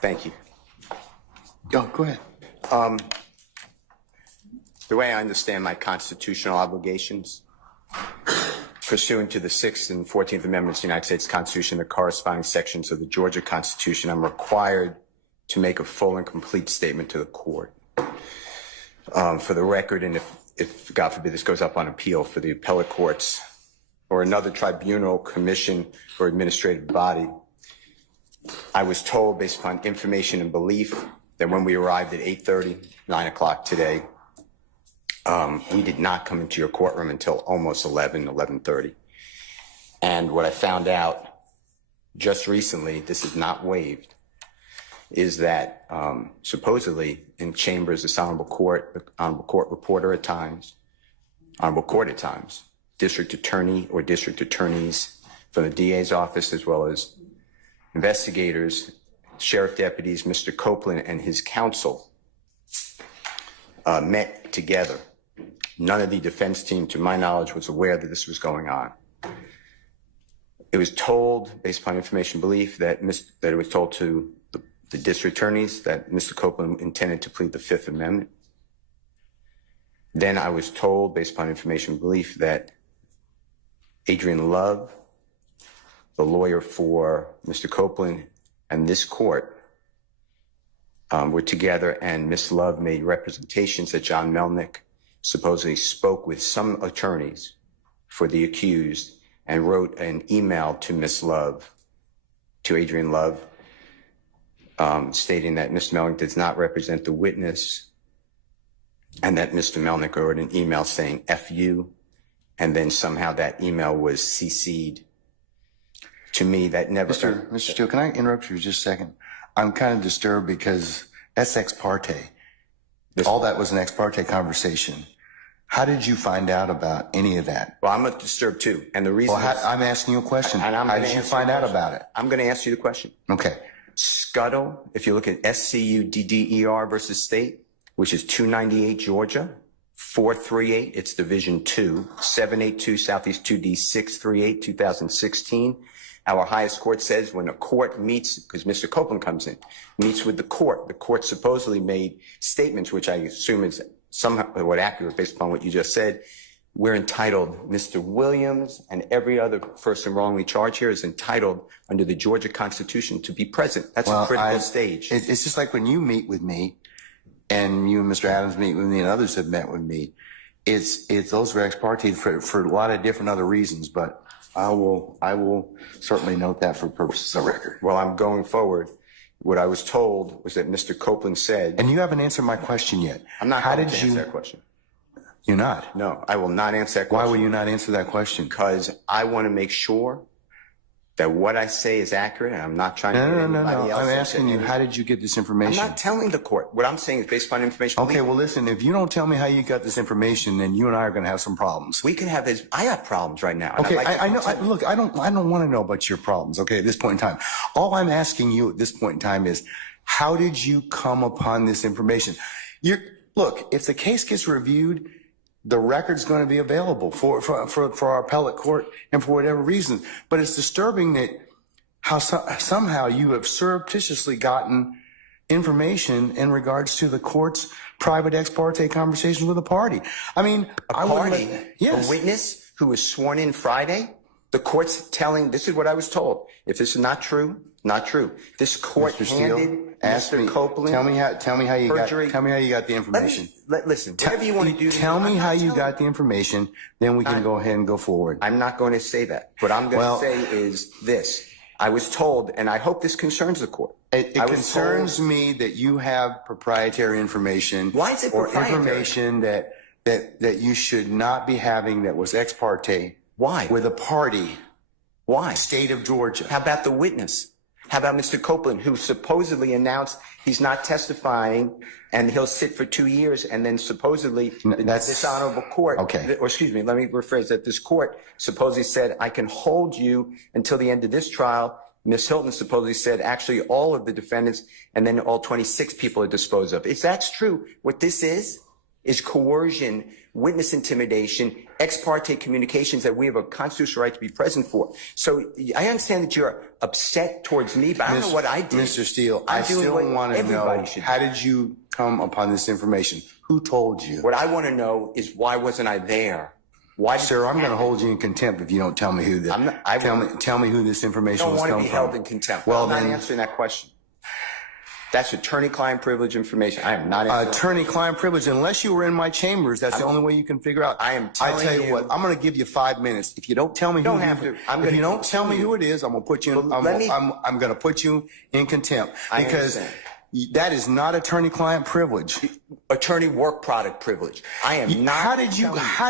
Thank you. Go ahead. The way I understand my constitutional obligations, pursuant to the 6th and 14th Amendments of the United States Constitution, the corresponding sections of the Georgia Constitution, I'm required to make a full and complete statement to the court. For the record, and if God forbid this goes up on appeal for the appellate courts or another tribunal, commission, or administrative body, I was told, based upon information and belief, that when we arrived at 8:30, 9 o'clock today, we did not come into your courtroom until almost 11:30. And what I found out just recently, this is not waived, is that supposedly in chambers, this honorable court reporter at times, honorable court at times, district attorney or district attorneys from the DA's office, as well as investigators, sheriff deputies, Mr. Copeland and his counsel met together. None of the defense team, to my knowledge, was aware that this was going on. It was told, based upon information belief, that it was told to the district attorneys that Mr. Copeland intended to plead the Fifth Amendment. Then I was told, based upon information belief, that Adrian Love, the lawyer for Mr. Copeland, and this court were together, and Ms. Love made representations that John Melnick supposedly spoke with some attorneys for the accused and wrote an email to Ms. Love, to Adrian Love, stating that Mr. Melnick does not represent the witness, and that Mr. Melnick wrote an email saying F you, and then somehow that email was CC'd to me. That never... Mr. Steele, can I interrupt you just a second? I'm kind of disturbed because that's ex parte. All that was an ex parte conversation. How did you find out about any of that? Well, I'm disturbed too. And the reason I'm asking you a question. How did you find out about it? I'm going to answer you the question. Okay. Scuttle, if you look at SCUDDER versus State, which is 298 Georgia, 438, it's Division 2, 782 Southeast 2D 638, 2016. Our highest court says when a court meets, because Mr. Copeland comes in, meets with the court supposedly made statements, which I assume is somewhat accurate based upon what you just said. We're entitled, Mr. Williams and every other person wrongly charged here is entitled under the Georgia Constitution to be present. That's a critical stage. It's just like when you meet with me and you and Mr. Adams meet with me and others have met with me. It's those are ex parte for a lot of different other reasons, but I will certainly note that for purposes of record. Well, I'm going forward. What I was told was that Mr. Copeland said... And you haven't answered my question yet. I'm not going to answer that question. You're not? No, I will not answer that question. Why will you not answer that question? Because I want to make sure that what I say is accurate, and I'm not trying to... No. I'm asking you, how did you get this information? I'm not telling the court. What I'm saying is based upon information... Okay, well, listen, if you don't tell me how you got this information, then you and I are going to have some problems. We can have this... I have problems right now. Okay, I know. Look, I don't want to know about your problems, okay, at this point in time. All I'm asking you at this point in time is, how did you come upon this information? Look, if the case gets reviewed, the record's going to be available for our appellate court and for whatever reason. But it's disturbing that how somehow you have surreptitiously gotten information in regards to the court's private ex parte conversation with a party. I mean, yes. A witness who was sworn in Friday, the court's telling, this is what I was told. If this is not true, not true. This court handed Mr. Copeland. Tell me how you got the information. Listen, whatever you want to do. Tell me how you got the information, then we can go ahead and go forward. I'm not going to say that. What I'm going to say is this. I was told, and I hope this concerns the court. It concerns me that you have proprietary information. Why is it proprietary? Or information that you should not be having that was ex parte. Why? With a party. Why? State of Georgia. How about the witness? How about Mr. Copeland, who supposedly announced he's not testifying and he'll sit for 2 years, and then supposedly this honorable court, or excuse me, let me rephrase that. This court supposedly said, I can hold you until the end of this trial. Ms. Hilton supposedly said, actually, all of the defendants and then all 26 people are disposed of. If that's true, what this is is coercion, witness intimidation, ex parte communications that we have a constitutional right to be present for. So I understand that you're upset towards me, but I don't know what I did. Mr. Steele, I still want to know, how did you come upon this information? Who told you? What I want to know is, why wasn't I there? Why, sir, I'm going to hold you in contempt if you don't tell me who tell me who this information was coming from. I don't want to be held in contempt. Well, I'm not answering that question. That's attorney-client privilege information. I am not answering. Attorney-client privilege, unless you were in my chambers, that's the only way you can figure out. I tell you what, I'm going to give you 5 minutes. If you don't tell me if you don't tell me who it is, I'm going to put you in, I'm going to put you in contempt, because that is not attorney-client privilege. Attorney work product privilege. I am not. How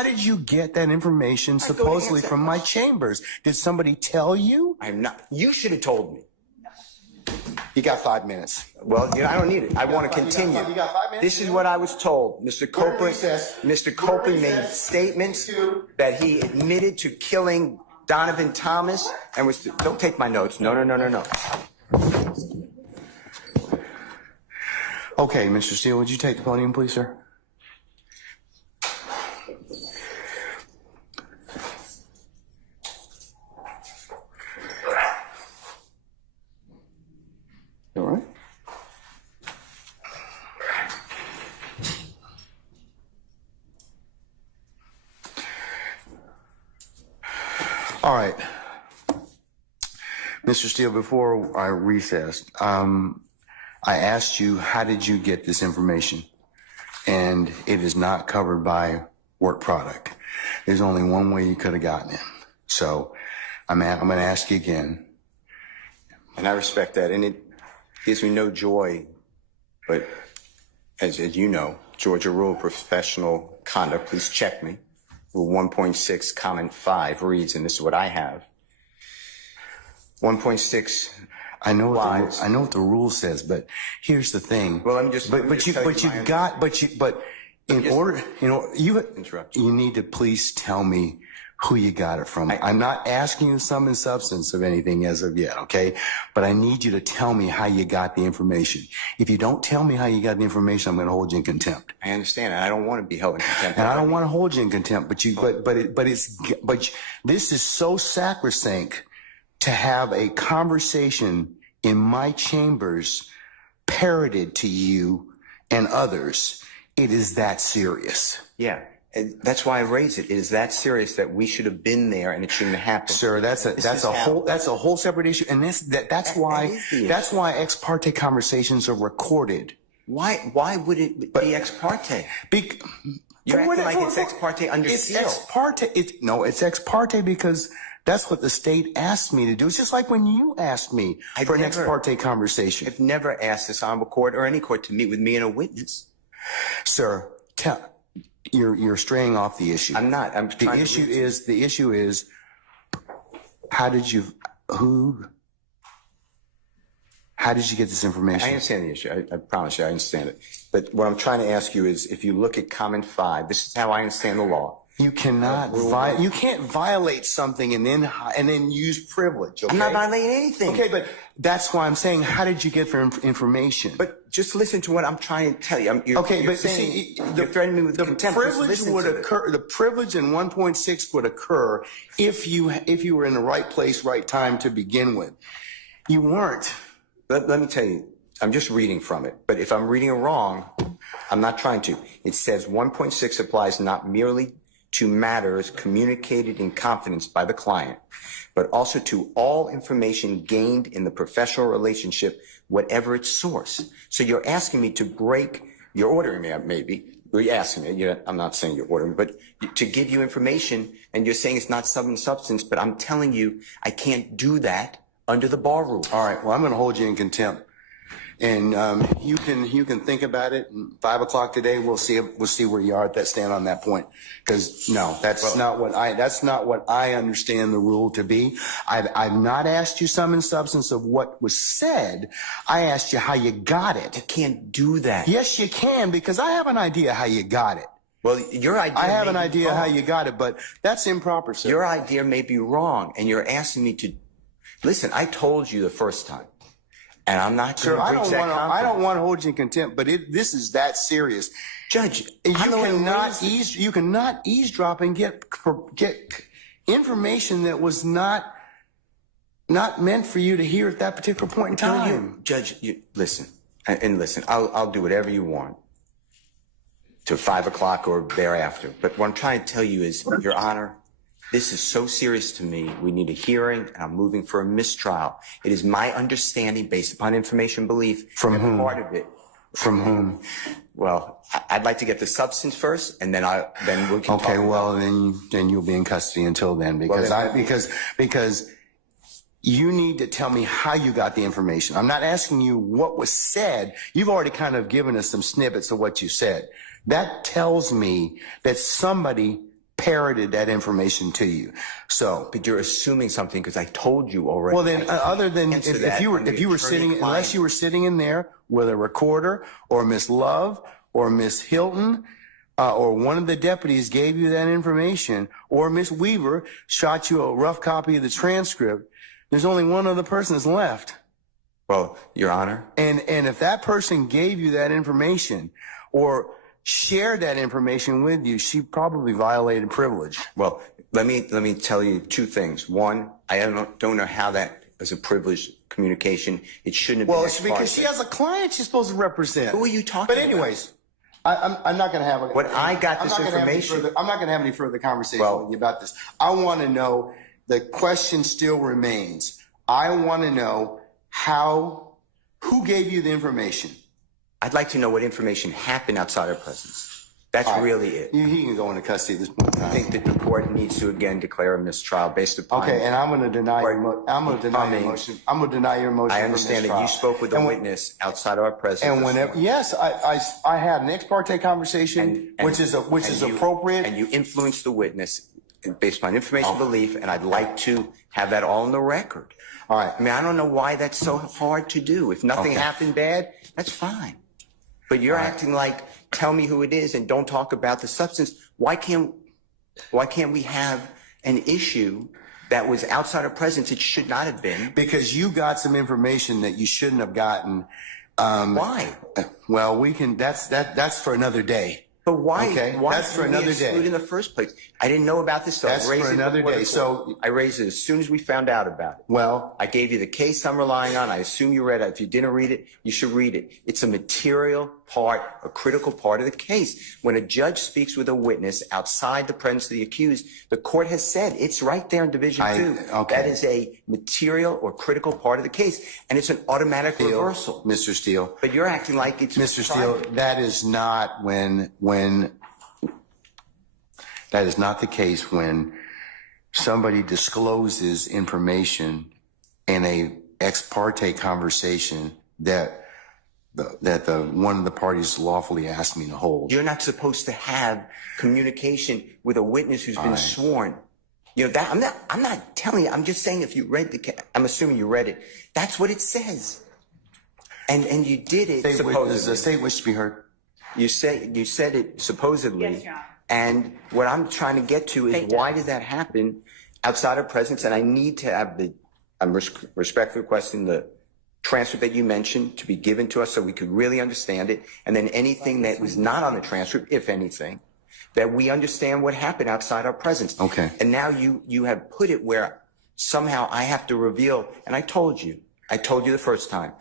did you get that information supposedly from my chambers? Did somebody tell you? I'm not. You should have told me. You got 5 minutes. Well, I don't need it. I want to continue. You got 5 minutes? This is what I was told. Mr. Copeland made statements that he admitted to killing Donovan Thomas and was. Don't take my notes. No. Okay, Mr. Steele, would you take the podium, please, sir? All right. All right. Mr. Steele, before I recessed, I asked you, how did you get this information? And it is not covered by work product. There's only one way you could have gotten it. So I'm going to ask you again. And I respect that. And it gives me no joy. But as you know, Georgia Rule of Professional Conduct, please check me. Rule 1.6, comment 5 reads, and this is what I have. 1.6. I know what the rule says, but here's the thing. Well, you need to please tell me who you got it from. I'm not asking you sum and substance of anything as of yet, okay? But I need you to tell me how you got the information. If you don't tell me how you got the information, I'm going to hold you in contempt. I understand, and I don't want to be held in contempt. And I don't want to hold you in contempt, but this is so sacrosanct to have a conversation in my chambers parroted to you and others. It is that serious. Yeah. And that's why I raise it. It is that serious that we should have been there, and it shouldn't have happened. Sir, that's a whole separate issue. And that's why ex parte conversations are recorded. Why would it be ex parte? You're acting like it's ex parte under Steele. It's ex parte because that's what the state asked me to do. It's just like when you asked me for an ex parte conversation. I've never asked this honorable court or any court to meet with me and a witness. Sir, you're straying off the issue. I'm not. The issue is how did you get this information? I understand the issue. I promise you I understand it. But what I'm trying to ask you is, if you look at comment 5, this is how I understand the law. You cannot you can't violate something and then use privilege. Okay? I'm not violating anything. Okay, but that's why I'm saying, how did you get information? But just listen to what I'm trying to tell you. You're threatening me with contempt. The privilege in 1.6 would occur if you were in the right place, right time to begin with. You weren't. Let me tell you. I'm just reading from it. But if I'm reading it wrong, I'm not trying to. It says 1.6 applies not merely to matters communicated in confidence by the client, but also to all information gained in the professional relationship, whatever its source. So you're asking me to break, you're ordering me, maybe, you're asking me, I'm not saying you're ordering, but to give you information, and you're saying it's not sum and substance, but I'm telling you I can't do that under the bar rule. All right, well, I'm going to hold you in contempt. And you can think about it. 5 o'clock today, we'll see where you are at that stand on that point. Because no, that's not what I understand the rule to be. I've not asked you sum and substance of what was said. I asked you how you got it. You can't do that. Yes, you can, because I have an idea how you got it. Well, your idea. I have an idea how you got it, but that's improper, sir. Your idea may be wrong, and you're asking me to listen. I told you the first time. And I'm not Sir, going to breach that confidence. I don't want to hold you in contempt, but this is that serious. Judge, You cannot eavesdrop and get information that was not meant for you to hear at that particular point in time. Judge, listen, and listen, I'll do whatever you want to 5 o'clock or thereafter. But what I'm trying to tell you is, Your Honor, this is so serious to me. We need a hearing, and I'm moving for a mistrial. It is my understanding, based upon information belief, from whom? Part of it. From whom? Well, I'd like to get the substance first, and then we can. Okay, talk well, then you'll be in custody until then, because because you need to tell me how you got the information. I'm not asking you what was said. You've already kind of given us some snippets of what you said. That tells me that somebody parroted that information to you. So, but you're assuming something because I told you already. Well, then, other than if you were sitting, unless you were sitting in there with a recorder, or Miss Love or Miss Hilton, or one of the deputies gave you that information, or Miss Weaver shot you a rough copy of the transcript, there's only one other person that's left. Well, Your Honor. And if that person gave you that information or shared that information with you, she probably violated privilege. Well, let me tell you two things. One, I don't know how that is a privileged communication. It shouldn't have been. Well, it's because she has a client she's supposed to represent. Who are you talking about? But anyways, I'm not going to have a... When I got this information... I'm not going to have any further conversation with you about this. I want to know, the question still remains. I want to know who gave you the information? I'd like to know what information happened outside our presence. That's really it. He can go into custody at this point in time. I think that the court needs to again declare a mistrial based upon... Okay, and I'm going to deny your motion. I'm going to deny your motion. I understand that you spoke with a witness outside our presence. And whenever, yes, I had an ex parte conversation, which is appropriate. And you influenced the witness based upon information belief, and I'd like to have that all on the record. All right. I mean, I don't know why that's so hard to do. If nothing happened bad, that's fine. But you're acting like, tell me who it is and don't talk about the substance. Why can't we have an issue that was outside our presence? It should not have been. Because you got some information that you shouldn't have gotten. Why? Well, that's for another day. But why? Okay, why that's for another day. In the first place, I didn't know about this. So that's for another day. So I raised it as soon as we found out about it. Well, I gave you the case I'm relying on. I assume you read it. If you didn't read it, you should read it. It's a material part, a critical part of the case. When a judge speaks with a witness outside the presence of the accused, the court has said it's right there in Division 2. Okay. That is a material or critical part of the case, and it's an automatic reversal. Mr. Steele. But you're acting like it's Mr. Steele, that is not that is not the case when somebody discloses information in a ex parte conversation that one of the parties lawfully asked me to hold. You're not supposed to have communication with a witness who's been sworn. You know that I'm not telling you. I'm just saying if you read I'm assuming you read it. That's what it says. And you did it supposedly. Does the state wish to be heard? You said it supposedly. Yes, Your Honor. And what I'm trying to get to is why did that happen outside of presence? And I need to have I'm respectfully requesting the transcript that you mentioned to be given to us so we could really understand it. And then anything that was not on the transcript, if anything, that we understand what happened outside our presence. Okay. And now you have put it where somehow I have to reveal, and I told you the first time,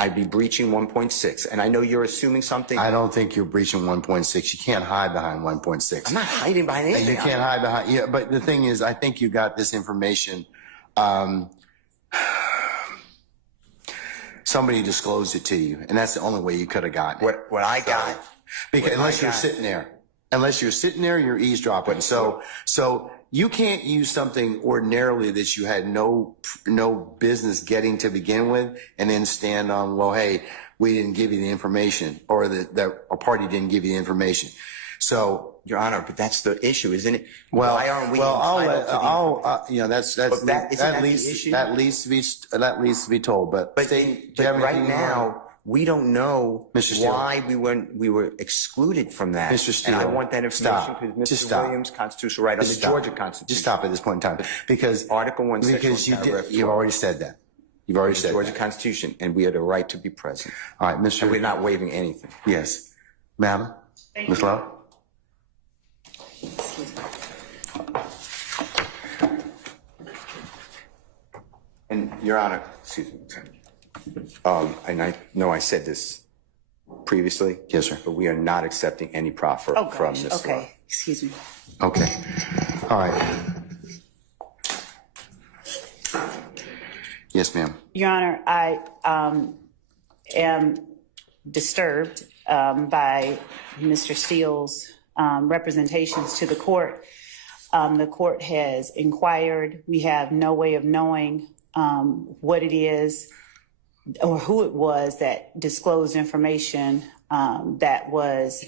I'd be breaching 1.6. And I know you're assuming something. I don't think you're breaching 1.6. You can't hide behind 1.6. I'm not hiding behind anything. You can't hide behind, yeah, but the thing is, I think you got this information. Somebody disclosed it to you, and that's the only way you could have gotten it. What I got. Because unless you're sitting there, you're eavesdropping. So you can't use something ordinarily that you had no business getting to begin with, and then stand on, well, hey, we didn't give you the information, or that a party didn't give you the information. So, Your Honor, but that's the issue, isn't it? Well, why aren't we entitled to that leads to be told. But right now, we don't know why we were excluded from that. Mr. Steele, and I want that information because Mr. Williams' constitutional right on the Georgia Constitution. Just stop at this point in time, because Article 1, Section 1, because you already said that. You've already the said Georgia that. Constitution, and we have the right to be present. All right, Mr. And we're not waiving anything. Yes. Ma'am? Ms. Love? And Your Honor, excuse me. And I know I said this previously. Yes, sir. But we are not accepting any proffer Oh, from gosh. Ms. Okay. Love. Excuse me. Okay. All right. Yes, ma'am. Your Honor, I am disturbed by Mr. Steele's representations to the court. The court has inquired. We have no way of knowing what it is or who it was that disclosed information that was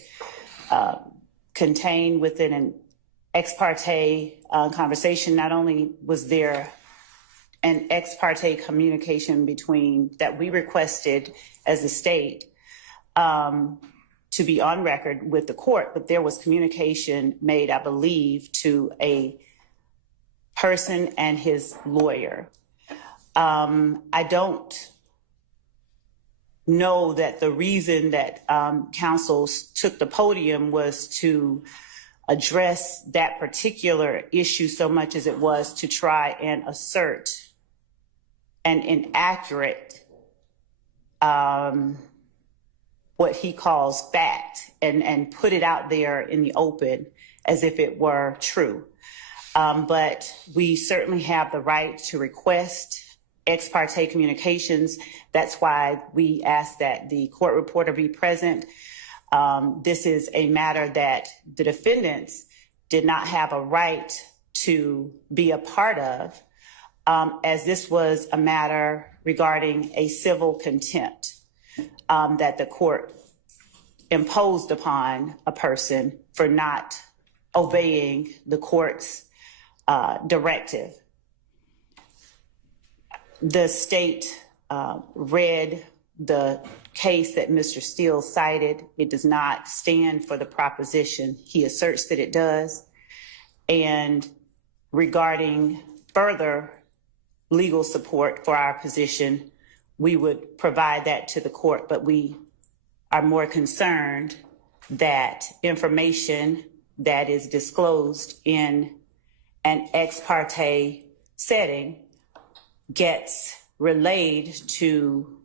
contained within an ex parte conversation. Not only was there an ex parte communication between that we requested as a state to be on record with the court, but there was communication made, I believe, to a person and his lawyer. I don't know that the reason that counsel took the podium was to address that particular issue so much as it was to try and assert an inaccurate, what he calls fact, and put it out there in the open as if it were true. But we certainly have the right to request ex parte communications. That's why we ask that the court reporter be present. This is a matter that the defendants did not have a right to be a part of, as this was a matter regarding a civil contempt that the court imposed upon a person for not obeying the court's directive. The state read the case that Mr. Steele cited. It does not stand for the proposition he asserts that it does. And regarding further legal support for our position, we would provide that to the court, but we are more concerned that information that is disclosed in an ex parte setting gets relayed to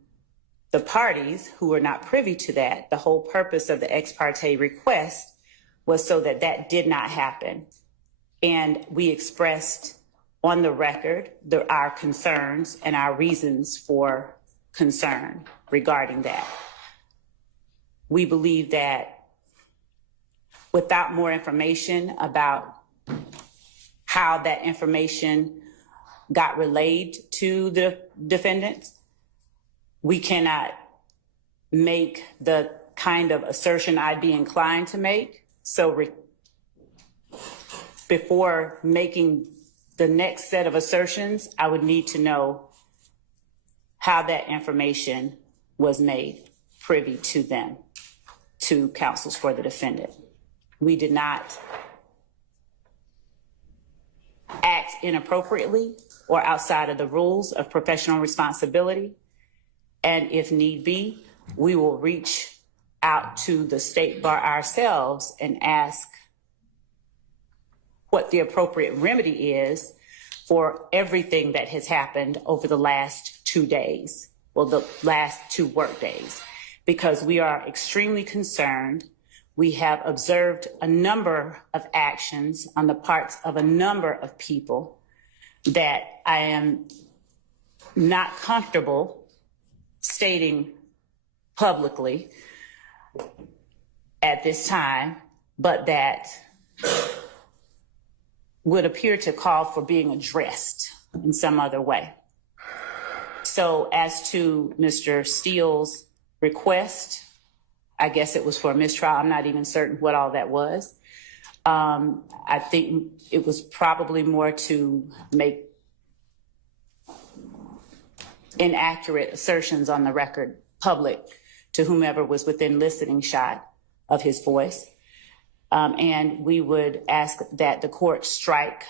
the parties who are not privy to that. The whole purpose of the ex parte request was so that that did not happen. And we expressed on the record our concerns and our reasons for concern regarding that. We believe that without more information about how that information got relayed to the defendants, we cannot make the kind of assertion I'd be inclined to make. So before making the next set of assertions, I would need to know how that information was made privy to them, to counsels for the defendant. We did not act inappropriately or outside of the rules of professional responsibility. And if need be, we will reach out to the state bar ourselves and ask what the appropriate remedy is for everything that has happened over the last 2 days, well, the last 2 work days, because we are extremely concerned. We have observed a number of actions on the parts of a number of people that I am not comfortable stating publicly at this time, but that would appear to call for being addressed in some other way. So as to Mr. Steele's request, I guess it was for a mistrial. I'm not even certain what all that was. I think it was probably more to make inaccurate assertions on the record public to whomever was within listening shot of his voice. And we would ask that the court strike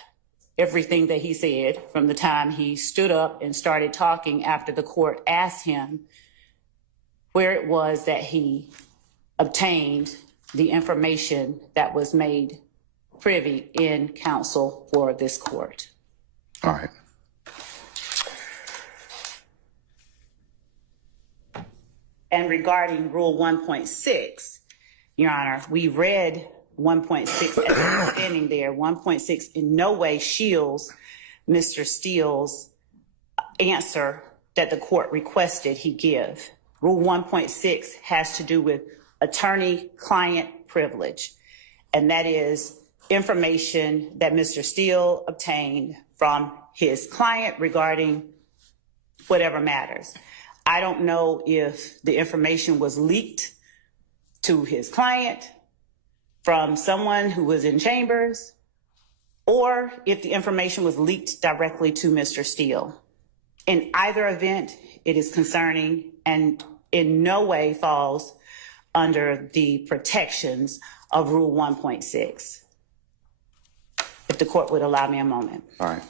everything that he said from the time he stood up and started talking after the court asked him where it was that he obtained the information that was made privy in counsel for this court. All right. And regarding Rule 1.6, Your Honor, we read 1.6 as standing there. 1.6 in no way shields Mr. Steele's answer that the court requested he give. Rule 1.6 has to do with attorney-client privilege, and that is information that Mr. Steele obtained from his client regarding whatever matters. I don't know if the information was leaked to his client from someone who was in chambers, or if the information was leaked directly to Mr. Steele. In either event, it is concerning and in no way falls under the protections of Rule 1.6. If the court would allow me a moment. All right.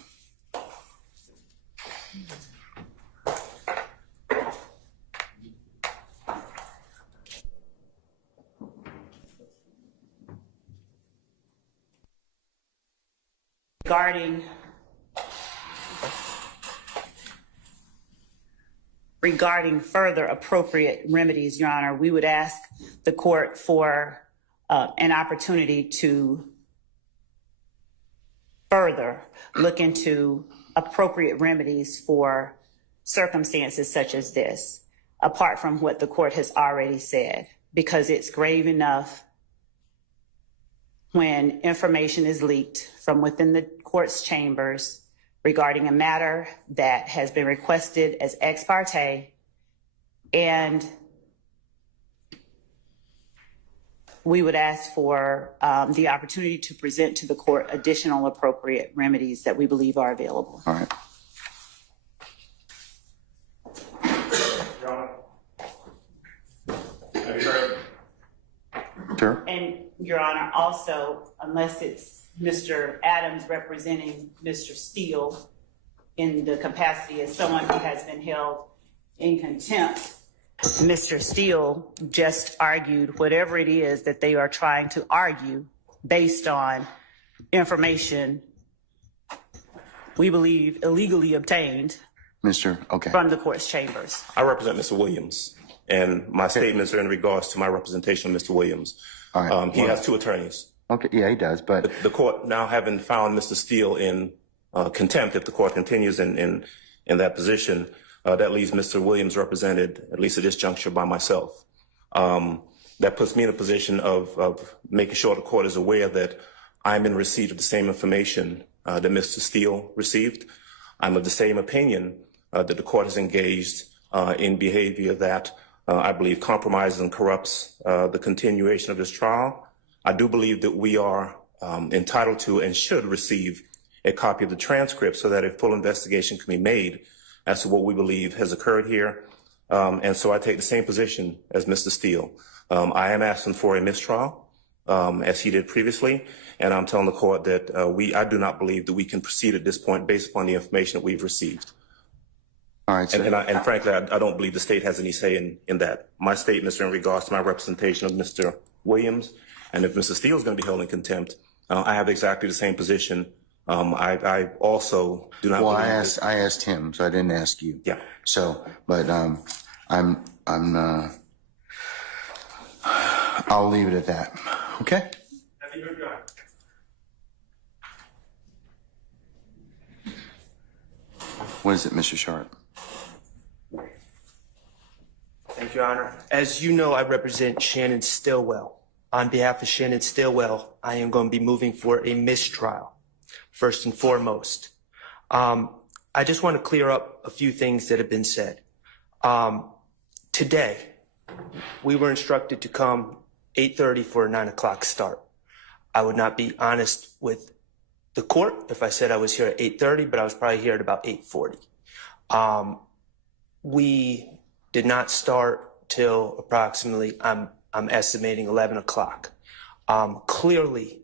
Regarding further appropriate remedies, Your Honor, we would ask the court for an opportunity to further look into appropriate remedies for circumstances such as this, apart from what the court has already said, because it's grave enough when information is leaked from within the court's chambers regarding a matter that has been requested as ex parte, and we would ask for the opportunity to present to the court additional appropriate remedies that we believe are available. All right. Sure. And Your Honor, also, unless it's Mr. Adams representing Mr. Steele in the capacity as someone who has been held in contempt, Mr. Steele just argued whatever it is that they are trying to argue based on information we believe illegally obtained from the court's chambers. I represent Mr. Williams, and my statements are in regards to my representation of Mr. Williams. All right. He has two attorneys. Okay, yeah, he does, but The court, now having found Mr. Steele in contempt, if the court continues in that position, that leaves Mr. Williams represented, at least at this juncture, by myself. That puts me in a position of making sure the court is aware that I'm in receipt of the same information that Mr. Steele received. I'm of the same opinion that the court has engaged in behavior that I believe compromises and corrupts the continuation of this trial. I do believe that we are entitled to and should receive a copy of the transcript so that a full investigation can be made as to what we believe has occurred here. And so I take the same position as Mr. Steele. I am asking for a mistrial, as he did previously, and I'm telling the court that I do not believe that we can proceed at this point based upon the information that we've received. all right. So, And frankly, I don't believe the state has any say in that. My statements are in regards to my representation of Mr. Williams, and if Mr. Steele is going to be held in contempt, I have exactly the same position. I also do not. well, believe I asked him, so I didn't ask you. Yeah. So, but I'll leave it at that. Okay. What is it, Mr. Sharp? Thank you, Your Honor. As you know, I represent Shannon Stillwell. On behalf of Shannon Stillwell, I am going to be moving for a mistrial, first and foremost. I just want to clear up a few things that have been said. Today, we were instructed to come 8:30 for a 9 o'clock start. I would not be honest with the court if I said I was here at 8:30, but I was probably here at about 8:40. We did not start till approximately, I'm estimating 11 o'clock. Clearly,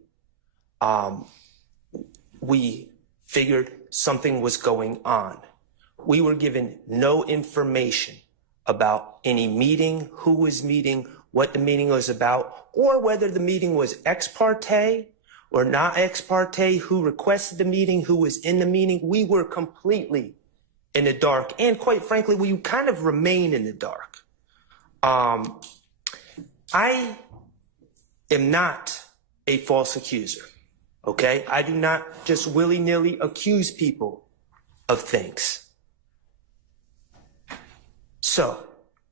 we figured something was going on. We were given no information about any meeting, who was meeting, what the meeting was about, or whether the meeting was ex parte or not ex parte, who requested the meeting, who was in the meeting. We were completely in the dark. And quite frankly, we kind of remain in the dark. I am not a false accuser, okay? I do not just willy-nilly accuse people of things. So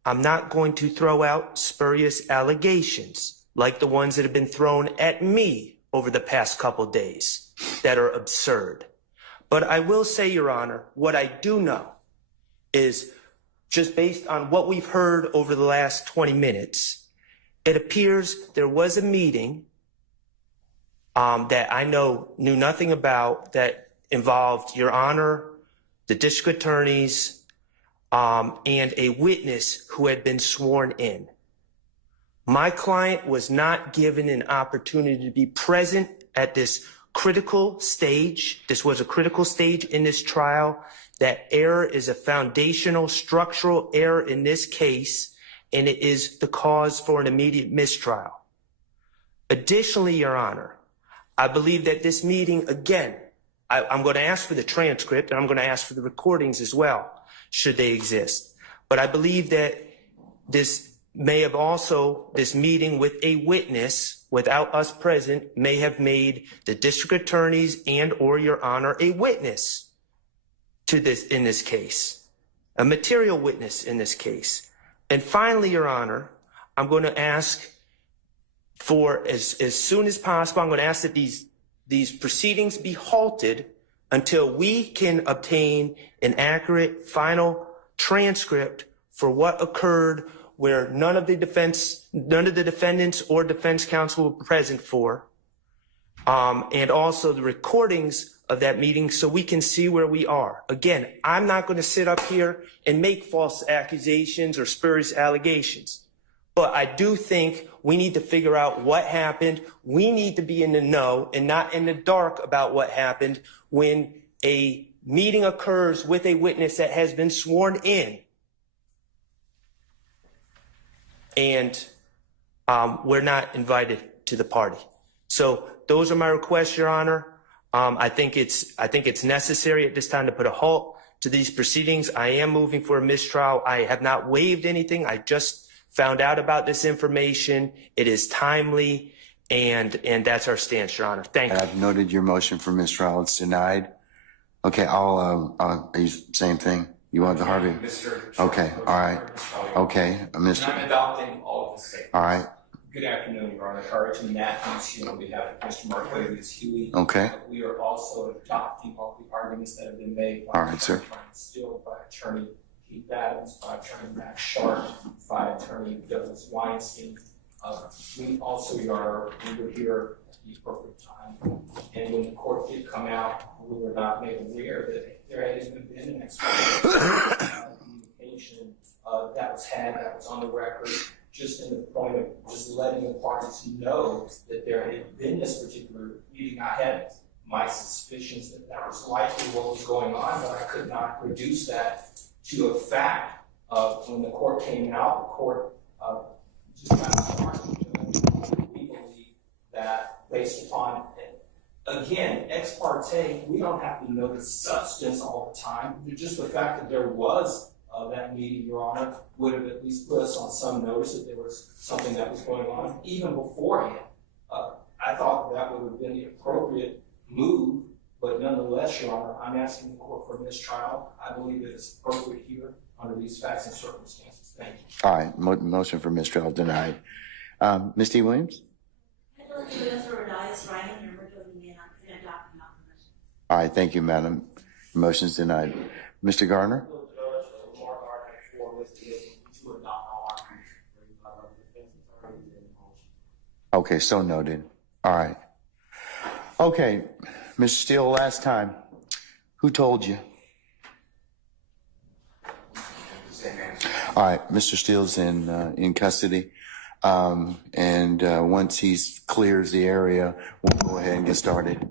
I'm not going to throw out spurious allegations like the ones that have been thrown at me over the past couple days that are absurd. But I will say, Your Honor, what I do know is just based on what we've heard over the last 20 minutes, it appears there was a meeting that I knew nothing about that involved Your Honor, the district attorneys, and a witness who had been sworn in. My client was not given an opportunity to be present at this critical stage. This was a critical stage in this trial. That error is a foundational structural error in this case, and it is the cause for an immediate mistrial. Additionally, Your Honor, I believe that this meeting, again, I'm going to ask for the transcript and I'm going to ask for the recordings as well, should they exist. But I believe that this meeting with a witness without us present may have made the district attorneys and or Your Honor a witness to this in this case, a material witness in this case. And finally, Your Honor, I'm going to ask for as soon as possible, I'm going to ask that these proceedings be halted until we can obtain an accurate final transcript for what occurred where none of the defendants or defense counsel were present for, and also the recordings of that meeting so we can see where we are. Again, I'm not going to sit up here and make false accusations or spurious allegations, but I do think we need to figure out what happened. We need to be in the know and not in the dark about what happened when a meeting occurs with a witness that has been sworn in. And we're not invited to the party. So those are my requests, Your Honor. I think it's necessary at this time to put a halt to these proceedings. I am moving for a mistrial. I have not waived anything. I just found out about this information. It is timely, and that's our stance, Your Honor. Thank you. I've noted your motion for mistrial. It's denied. Okay, are you same thing? You want the Harvey? Okay, all right. Okay, Mr. And I'm adopting all of the statements. All right. Good afternoon, Your Honor. Carrington Matthews here on behalf of Mr. Mark Williams Huey. Okay. We are also adopting all the arguments that have been made by All right, sir. Steele, by Attorney Keith Adams, by Attorney Max Sharp, by Attorney Douglas Weinstein. We also we were here at the appropriate time, and when the court did come out, we were not made aware that there had even been an communication that was on the record, just in the point of just letting the parties know that there had been this particular meeting. I had my suspicions that that was likely what was going on, but I could not reduce that to a fact. When the court came out, the court just got started. We believe that based upon, again, ex parte, we don't have to know the substance all the time. Just the fact that there was that meeting, Your Honor, would have at least put us on some notice that there was something that was going on even beforehand. I thought that would have been the appropriate move, but nonetheless, Your Honor, I'm asking the court for mistrial. I believe that it's appropriate here under these facts and circumstances. Thank you. All right, motion for mistrial denied. Ms. D. Williams? All right, thank you, madam. Motion's denied. Mr. Garner? Okay, so noted. All right. Okay, Mr. Steele, last time. Who told you? All right, Mr. Steele's in custody. And once he clears the area, we'll go ahead and get started.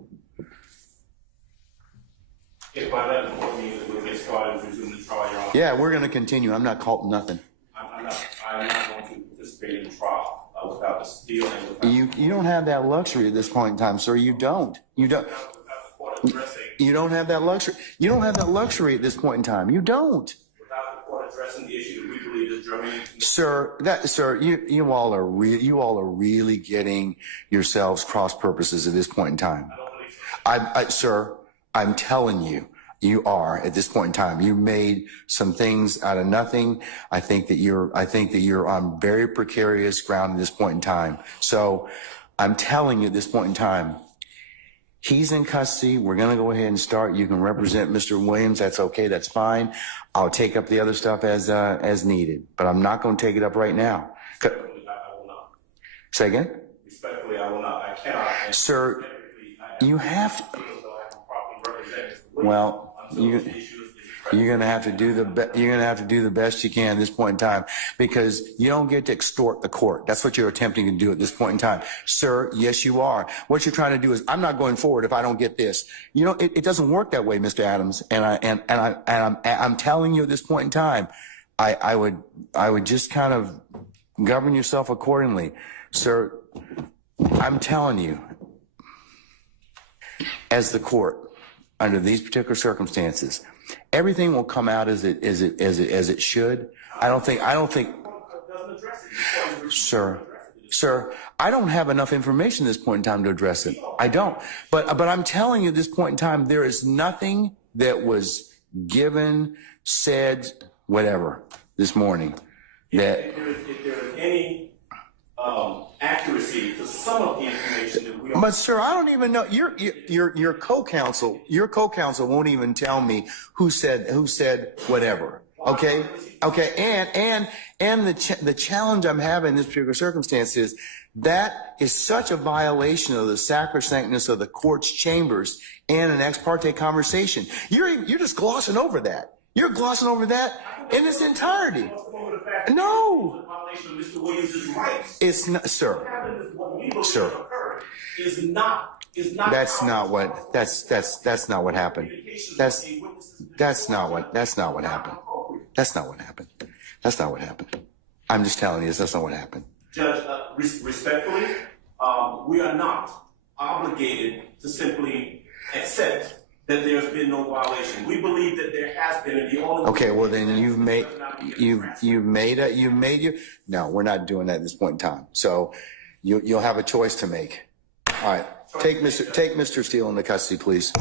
If by that point means that we'll get started and resume the trial, Your Honor. Yeah, we're going to continue. I'm not caught nothing. I'm not going to participate in the trial without the Steele and without You don't have that luxury at this point in time, sir. You don't. without the court addressing You don't have that luxury. You don't have that luxury at this point in time. You don't. without the court addressing the issue that we believe is germane. Sir, you all are really getting yourselves cross purposes at this point in time. I don't believe so. Sir, I'm telling you, you are at this point in time. You made some things out of nothing. I think that you're on very precarious ground at this point in time. So I'm telling you at this point in time, he's in custody. We're going to go ahead and start. You can represent Mr. Williams. That's okay. That's fine. I'll take up the other stuff as needed, but I'm not going to take it up right now. I will not. Say again? Respectfully, I will not. I cannot. And Sir, you have to. feel as though I can properly represent Mr. Williams Well, until you, the issue is you're going to have to do the best you can at this point in time, because you don't get to extort the court. That's what you're attempting to do at this point in time. Sir, yes, you are. What you're trying to do is, I'm not going forward if I don't get this. You know, it doesn't work that way, Mr. Adams. And I'm telling you at this point in time, I would just kind of govern yourself accordingly. Sir, I'm telling you, as the court, under these particular circumstances, everything will come out as it should. I don't think, sir, I don't have enough information at this point in time to address it. I don't. But I'm telling you at this point in time, there is nothing that was given, said, whatever, this morning that. If there is any accuracy to some of the information that we are. But sir, I don't even know. Your co-counsel won't even tell me who said whatever. Okay. And the challenge I'm having in this particular circumstance is that is such a violation of the sacrosanctness of the court's chambers and an ex parte conversation. You're just glossing over that. You're glossing over that in its entirety. No. Mr. Williams' rights. It's not, sir. Sir. Is not. That's not what happened. That's not what happened. That's not what happened. I'm just telling you, that's not what happened. Judge, respectfully, we are not obligated to simply accept that there's been no violation. We believe that there has been, and the only. Okay, well then no, we're not doing that at this point in time. So you'll have a choice to make. All right, take Mr. Steele into custody, please.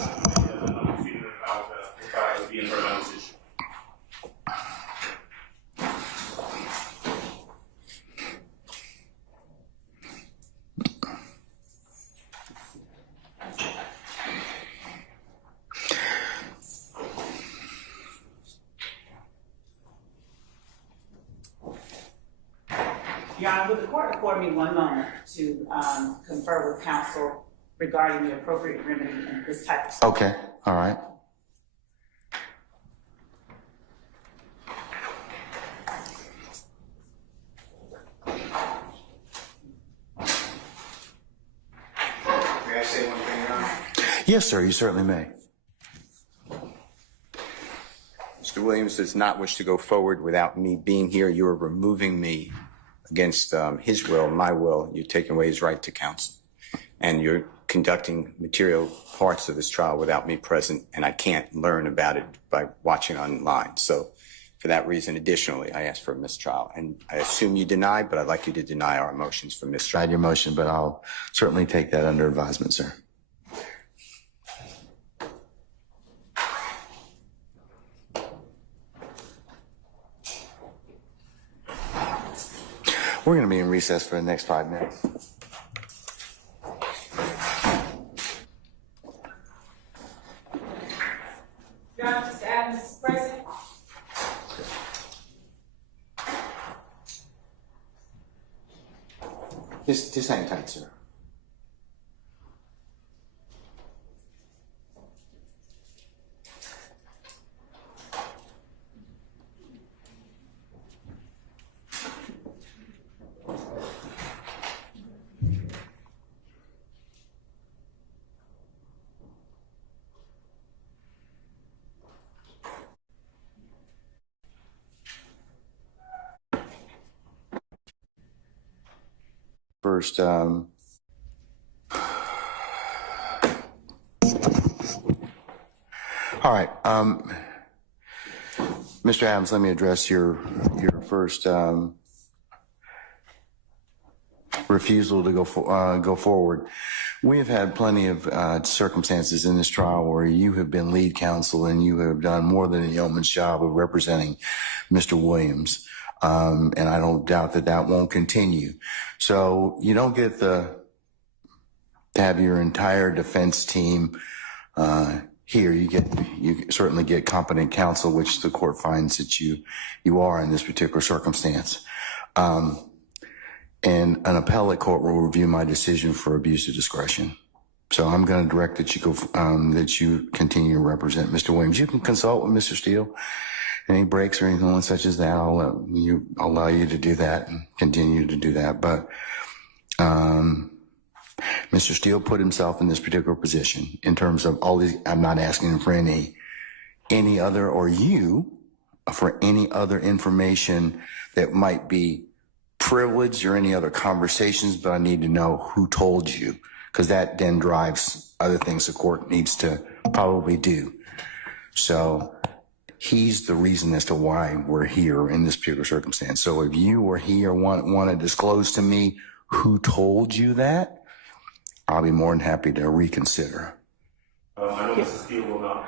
Your Honor, would the court afford me one moment to confer with counsel regarding the appropriate remedy in this type of situation? Okay, all right. May I say one thing, Your Honor? Yes, sir, you certainly may. Mr. Williams does not wish to go forward without me being here. You are removing me against his will, my will. You're taking away his right to counsel. And you're conducting material parts of this trial without me present, and I can't learn about it by watching online. So for that reason, additionally, I ask for a mistrial. And I assume you deny, but I'd like you to deny our motions for mistrial. Tried your motion, but I'll certainly take that under advisement, sir. We're going to be in recess for the next 5 minutes. Your Honor, Mr. Adams is present. Just hang tight, sir. first. All right, Mr. Adams, let me address your first refusal to go forward. We have had plenty of circumstances in this trial where you have been lead counsel and you have done more than a yeoman's job of representing Mr. Williams, and I don't doubt that that won't continue. So you don't get to have your entire defense team here. You certainly get competent counsel, which the court finds that you are in this particular circumstance. And an appellate court will review my decision for abuse of discretion. So I'm going to direct that you continue to represent Mr. Williams. You can consult with Mr. Steele. Any breaks or anything such as that, I'll allow you to do that and continue to do that. But Mr. Steele put himself in this particular position in terms of all these. I'm not asking him for any other, or you for any other information that might be privilege or any other conversations, but I need to know who told you, because that then drives other things the court needs to probably do. So he's the reason as to why we're here in this particular circumstance. So if you or he or want to disclose to me who told you that, I'll be more than happy to reconsider. I know Mrs. Steele will not.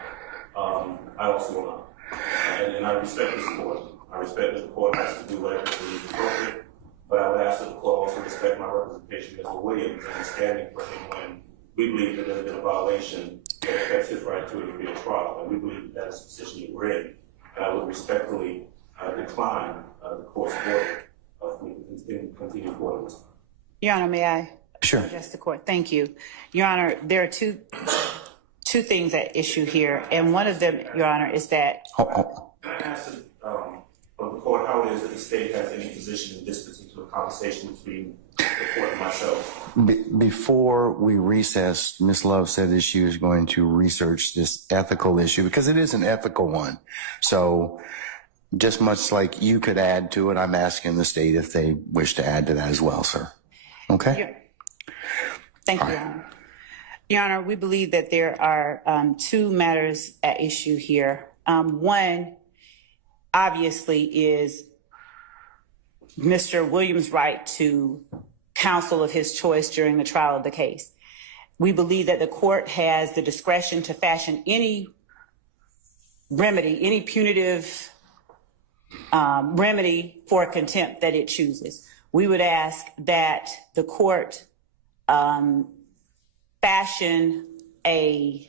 I also will not. And I respect this court. I respect that the court has to do whatever it believes appropriate. But I would ask that the court also respect my representation of Mr. Williams and standing for him when we believe that there's been a violation that affects his right to a fair trial. And we believe that is the position that we're in. And I would respectfully decline the court's order of continue forward. Your Honor, may I Sure. address the court? Thank you. Your Honor, there are two things at issue here. And one of them, Your Honor, is that... Can I ask from the court how it is that the state has any position in this particular conversation between the court and myself? Before we recessed, Ms. Love said that she was going to research this ethical issue because it is an ethical one. So just much like you could add to it, I'm asking the state if they wish to add to that as well, sir. Okay? Thank you, Your Honor. Your Honor, we believe that there are two matters at issue here. One, obviously, is Mr. Williams' right to counsel of his choice during the trial of the case. We believe that the court has the discretion to fashion any remedy, any punitive remedy for contempt that it chooses. We would ask that the court fashion a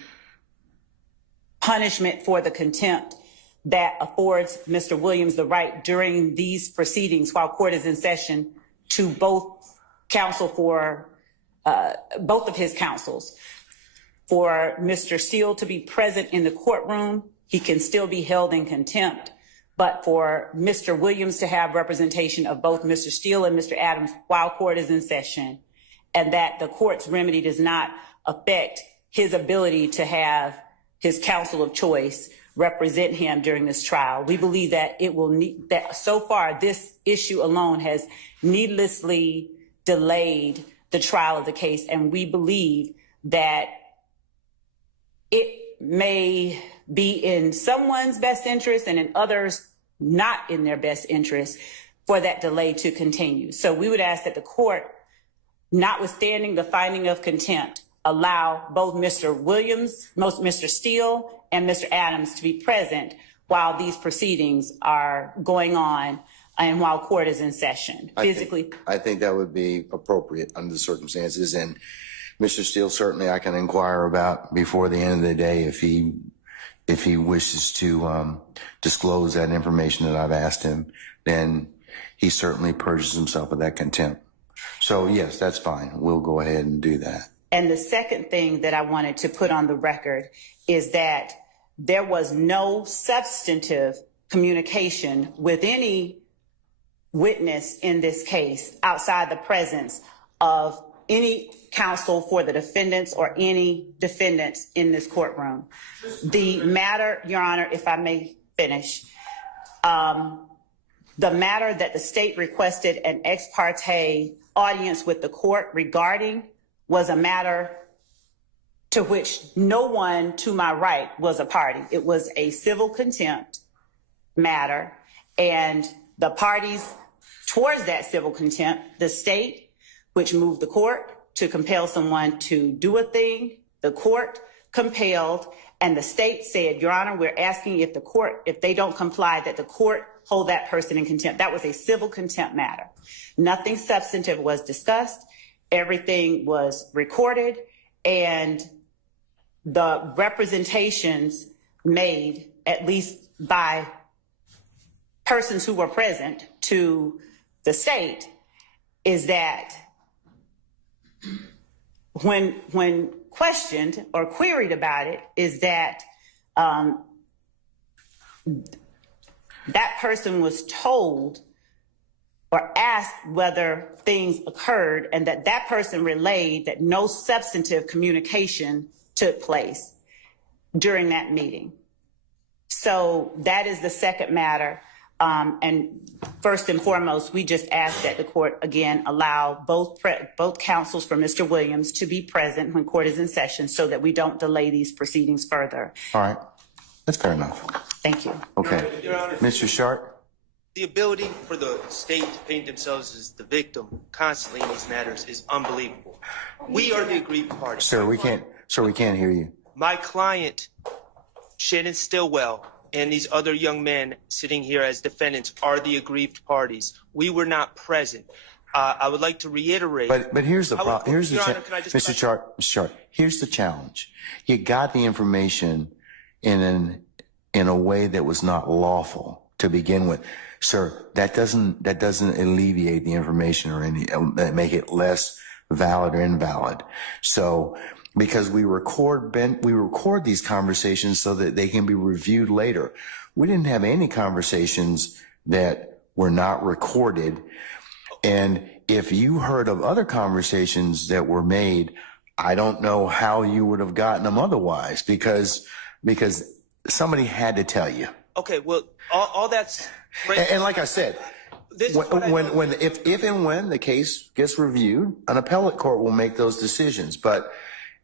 punishment for the contempt that affords Mr. Williams the right during these proceedings while court is in session to both counsel for both of his counsels. For Mr. Steele to be present in the courtroom, he can still be held in contempt. But for Mr. Williams to have representation of both Mr. Steele and Mr. Adams while court is in session, and that the court's remedy does not affect his ability to have his counsel of choice represent him during this trial. We believe that it will need that. So far, this issue alone has needlessly delayed the trial of the case, and we believe that it may be in someone's best interest and in others not in their best interest for that delay to continue. So we would ask that the court, notwithstanding the finding of contempt, allow both Mr. Williams, Mr. Steele, and Mr. Adams to be present while these proceedings are going on and while court is in session. I think that would be appropriate under the circumstances. And Mr. Steele, certainly I can inquire about before the end of the day if he wishes to disclose that information that I've asked him, then he certainly purges himself of that contempt. So yes, that's fine. We'll go ahead and do that. And the second thing that I wanted to put on the record is that there was no substantive communication with any witness in this case outside the presence of any counsel for the defendants or any defendants in this courtroom. The matter, Your Honor, if I may finish, the the matter that the state requested an ex parte audience with the court regarding was a matter to which no one to my right was a party. It was a civil contempt matter, and the parties towards that civil contempt, the state, which moved the court to compel someone to do a thing, the court compelled, and the state said, Your Honor, we're asking if the court, if they don't comply, that the court hold that person in contempt. That was a civil contempt matter. Nothing substantive was discussed. Everything was recorded, and the representations made, at least by persons who were present to the state, is that when questioned or queried about it, is that that person was told or asked whether things occurred, and that that person relayed that no substantive communication took place during that meeting. So that is the second matter. And first and foremost, we just ask that the court, again, allow both counsels for Mr. Williams to be present when court is in session so that we don't delay these proceedings further. All right. That's fair enough. Thank you. Okay. Your Honor, Mr. Sharp? the ability for the state to paint themselves as the victim constantly in these matters is unbelievable. We are the aggrieved party. Sir, we can't hear you. My client, Shannon Stillwell, and these other young men sitting here as defendants are the aggrieved parties. We were not present. I would like to reiterate. But here's the problem. Here's the Your Honor, can I just Mr. Sharp. Here's the challenge. You got the information in a way that was not lawful to begin with, sir. That doesn't alleviate the information or make it less valid or invalid. So, because we record these conversations so that they can be reviewed later. We didn't have any conversations that were not recorded. And if you heard of other conversations that were made, I don't know how you would have gotten them otherwise, because somebody had to tell you. Okay, well, all that's great. And like I said, if and when the case gets reviewed, an appellate court will make those decisions. But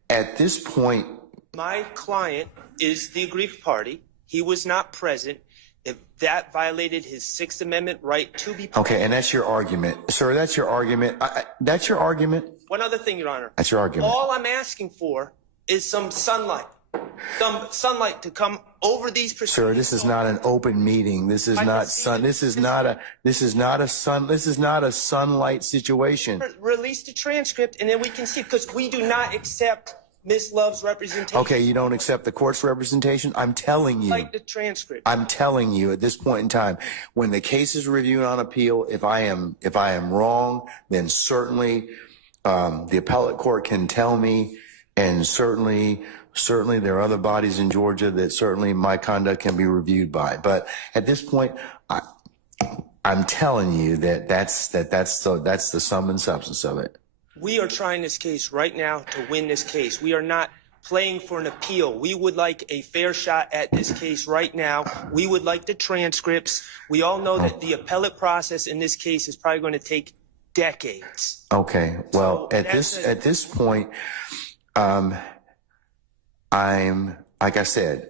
at this point, my client is the aggrieved party. He was not present. If that violated his Sixth Amendment right to be present. Okay, and that's your argument. Sir, that's your argument. That's your argument? One other thing, Your Honor. That's your argument. All I'm asking for is some sunlight. Some sunlight to come over these proceedings. Sir, this is not an open meeting. This is not a sunlight situation. Release the transcript and then we can see, because we do not accept Ms. Love's representation. Okay, you don't accept the court's representation? I'm telling you. Like the transcript. I'm telling you at this point in time, when the case is reviewed on appeal, if I am wrong, then certainly the appellate court can tell me, and certainly there are other bodies in Georgia that certainly my conduct can be reviewed by. But at this point, I'm telling you that's the sum and substance of it. We are trying this case right now to win this case. We are not playing for an appeal. We would like a fair shot at this case right now. We would like the transcripts. We all know that the appellate process in this case is probably going to take decades. Okay. Well, So at this point, I'm, like I said,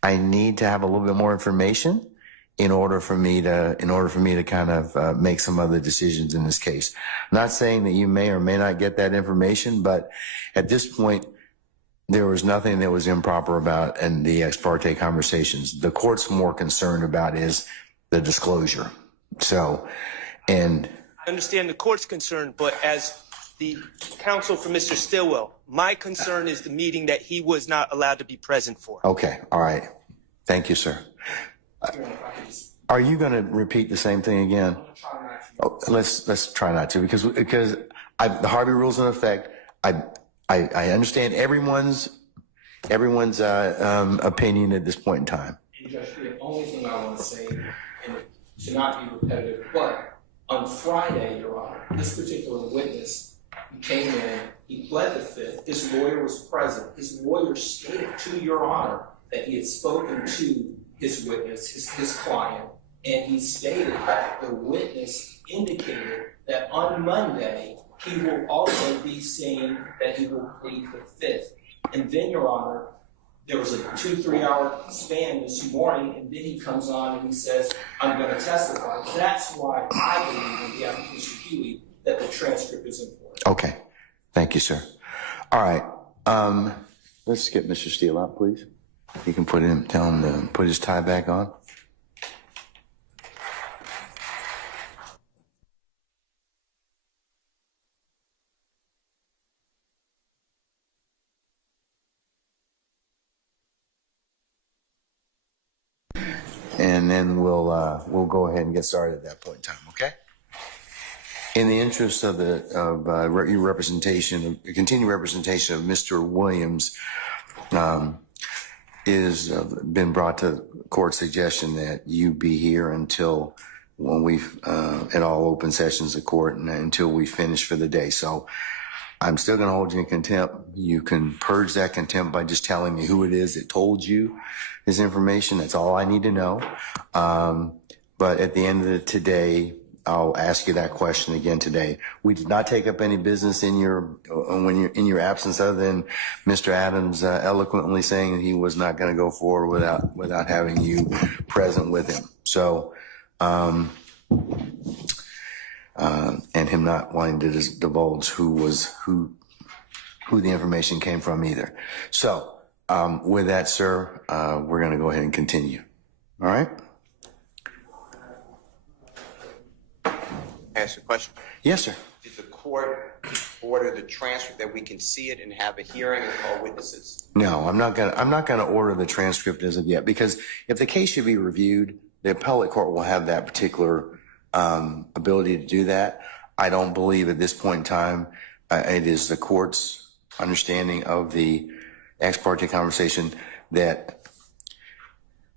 I need to have a little bit more information in order for me to kind of make some other decisions in this case. I'm not saying that you may or may not get that information, but at this point, there was nothing that was improper about in the ex parte conversations. The court's more concerned about is the disclosure. So, and I understand the court's concerned, but as the counsel for Mr. Stillwell, my concern is the meeting that he was not allowed to be present for. okay, all right. Thank you, sir. Are you going to repeat the same thing again? Oh, let's try not to, because the Harvey rule's in effect. I understand everyone's opinion at this point in time. Judge, the only thing I want to say, and to not be repetitive, but on Friday, Your Honor, this particular witness came in, he pled the fifth, his lawyer was present. His lawyer stated to Your Honor that he had spoken to his witness, his client, and he stated that the witness indicated that on Monday he will also be saying that he will plead the 5th. And then, Your Honor, there was a 2-3 hour span this morning, and then he comes on and he says, I'm going to testify. That's why I believe, on behalf of Mr. Huey, that the transcript is important. Okay. Thank you, sir. All right. Let's get Mr. Steele out, please. You can tell him to put his tie back on. And then we'll go ahead and get started at that point in time, okay? In the interest of your representation, continued representation of Mr. Williams, is been brought to court suggestion that you be here until when we've at all open sessions of court and until we finish for the day. So I'm still going to hold you in contempt. You can purge that contempt by just telling me who it is that told you this information. That's all I need to know. But at the end of today, I'll ask you that question again today. We did not take up any business in your absence, other than Mr. Adams eloquently saying that he was not going to go forward without having you present with him. So, and him not wanting to divulge who the information came from either. So, with that, sir, we're going to go ahead and continue. All right. Ask a question. Yes, sir. Did the court order the transcript that we can see it and have a hearing and call witnesses? No, I'm not gonna order the transcript as of yet, because if the case should be reviewed, the appellate court will have that particular ability to do that. I don't believe at this point in time it is the court's understanding of the ex parte conversation that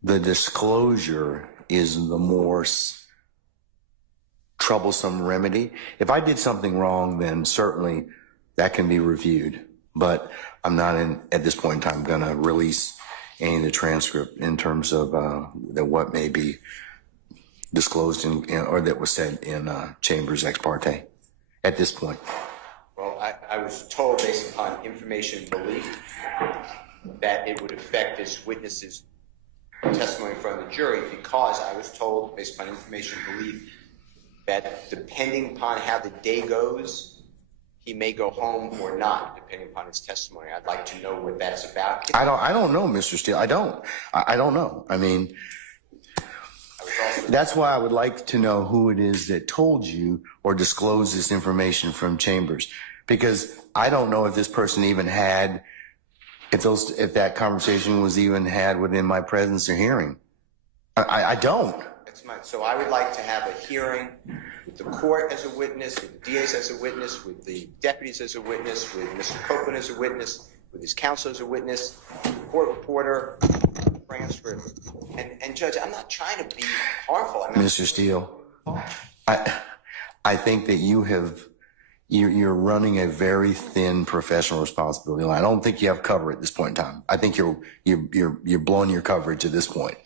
the disclosure is the more troublesome remedy. If I did something wrong, then certainly that can be reviewed. But I'm not at this point in time going to release any of the transcript in terms of what may be disclosed or that was said in Chambers ex parte at this point. Well, I was told, based upon information and belief, that it would affect this witness's testimony in front of the jury, because I was told, based upon information and belief, that depending upon how the day goes, he may go home or not, depending upon his testimony. I'd like to know what that's about. I don't know, Mr. Steele. I don't know. I mean, that's why I would like to know who it is that told you or disclosed this information from Chambers, because I don't know if this person even had, if that conversation was even had within my presence or hearing. I don't. So I would like to have a hearing with the court as a witness, with the DAs as a witness, with the deputies as a witness, with Mr. Copeland as a witness, with his counsel as a witness, court reporter, transcript. And Judge, I'm not trying to be harmful. Mr. Steele, I think that you're running a very thin professional responsibility line. I don't think you have cover at this point in time. I think you're blowing your coverage at this point,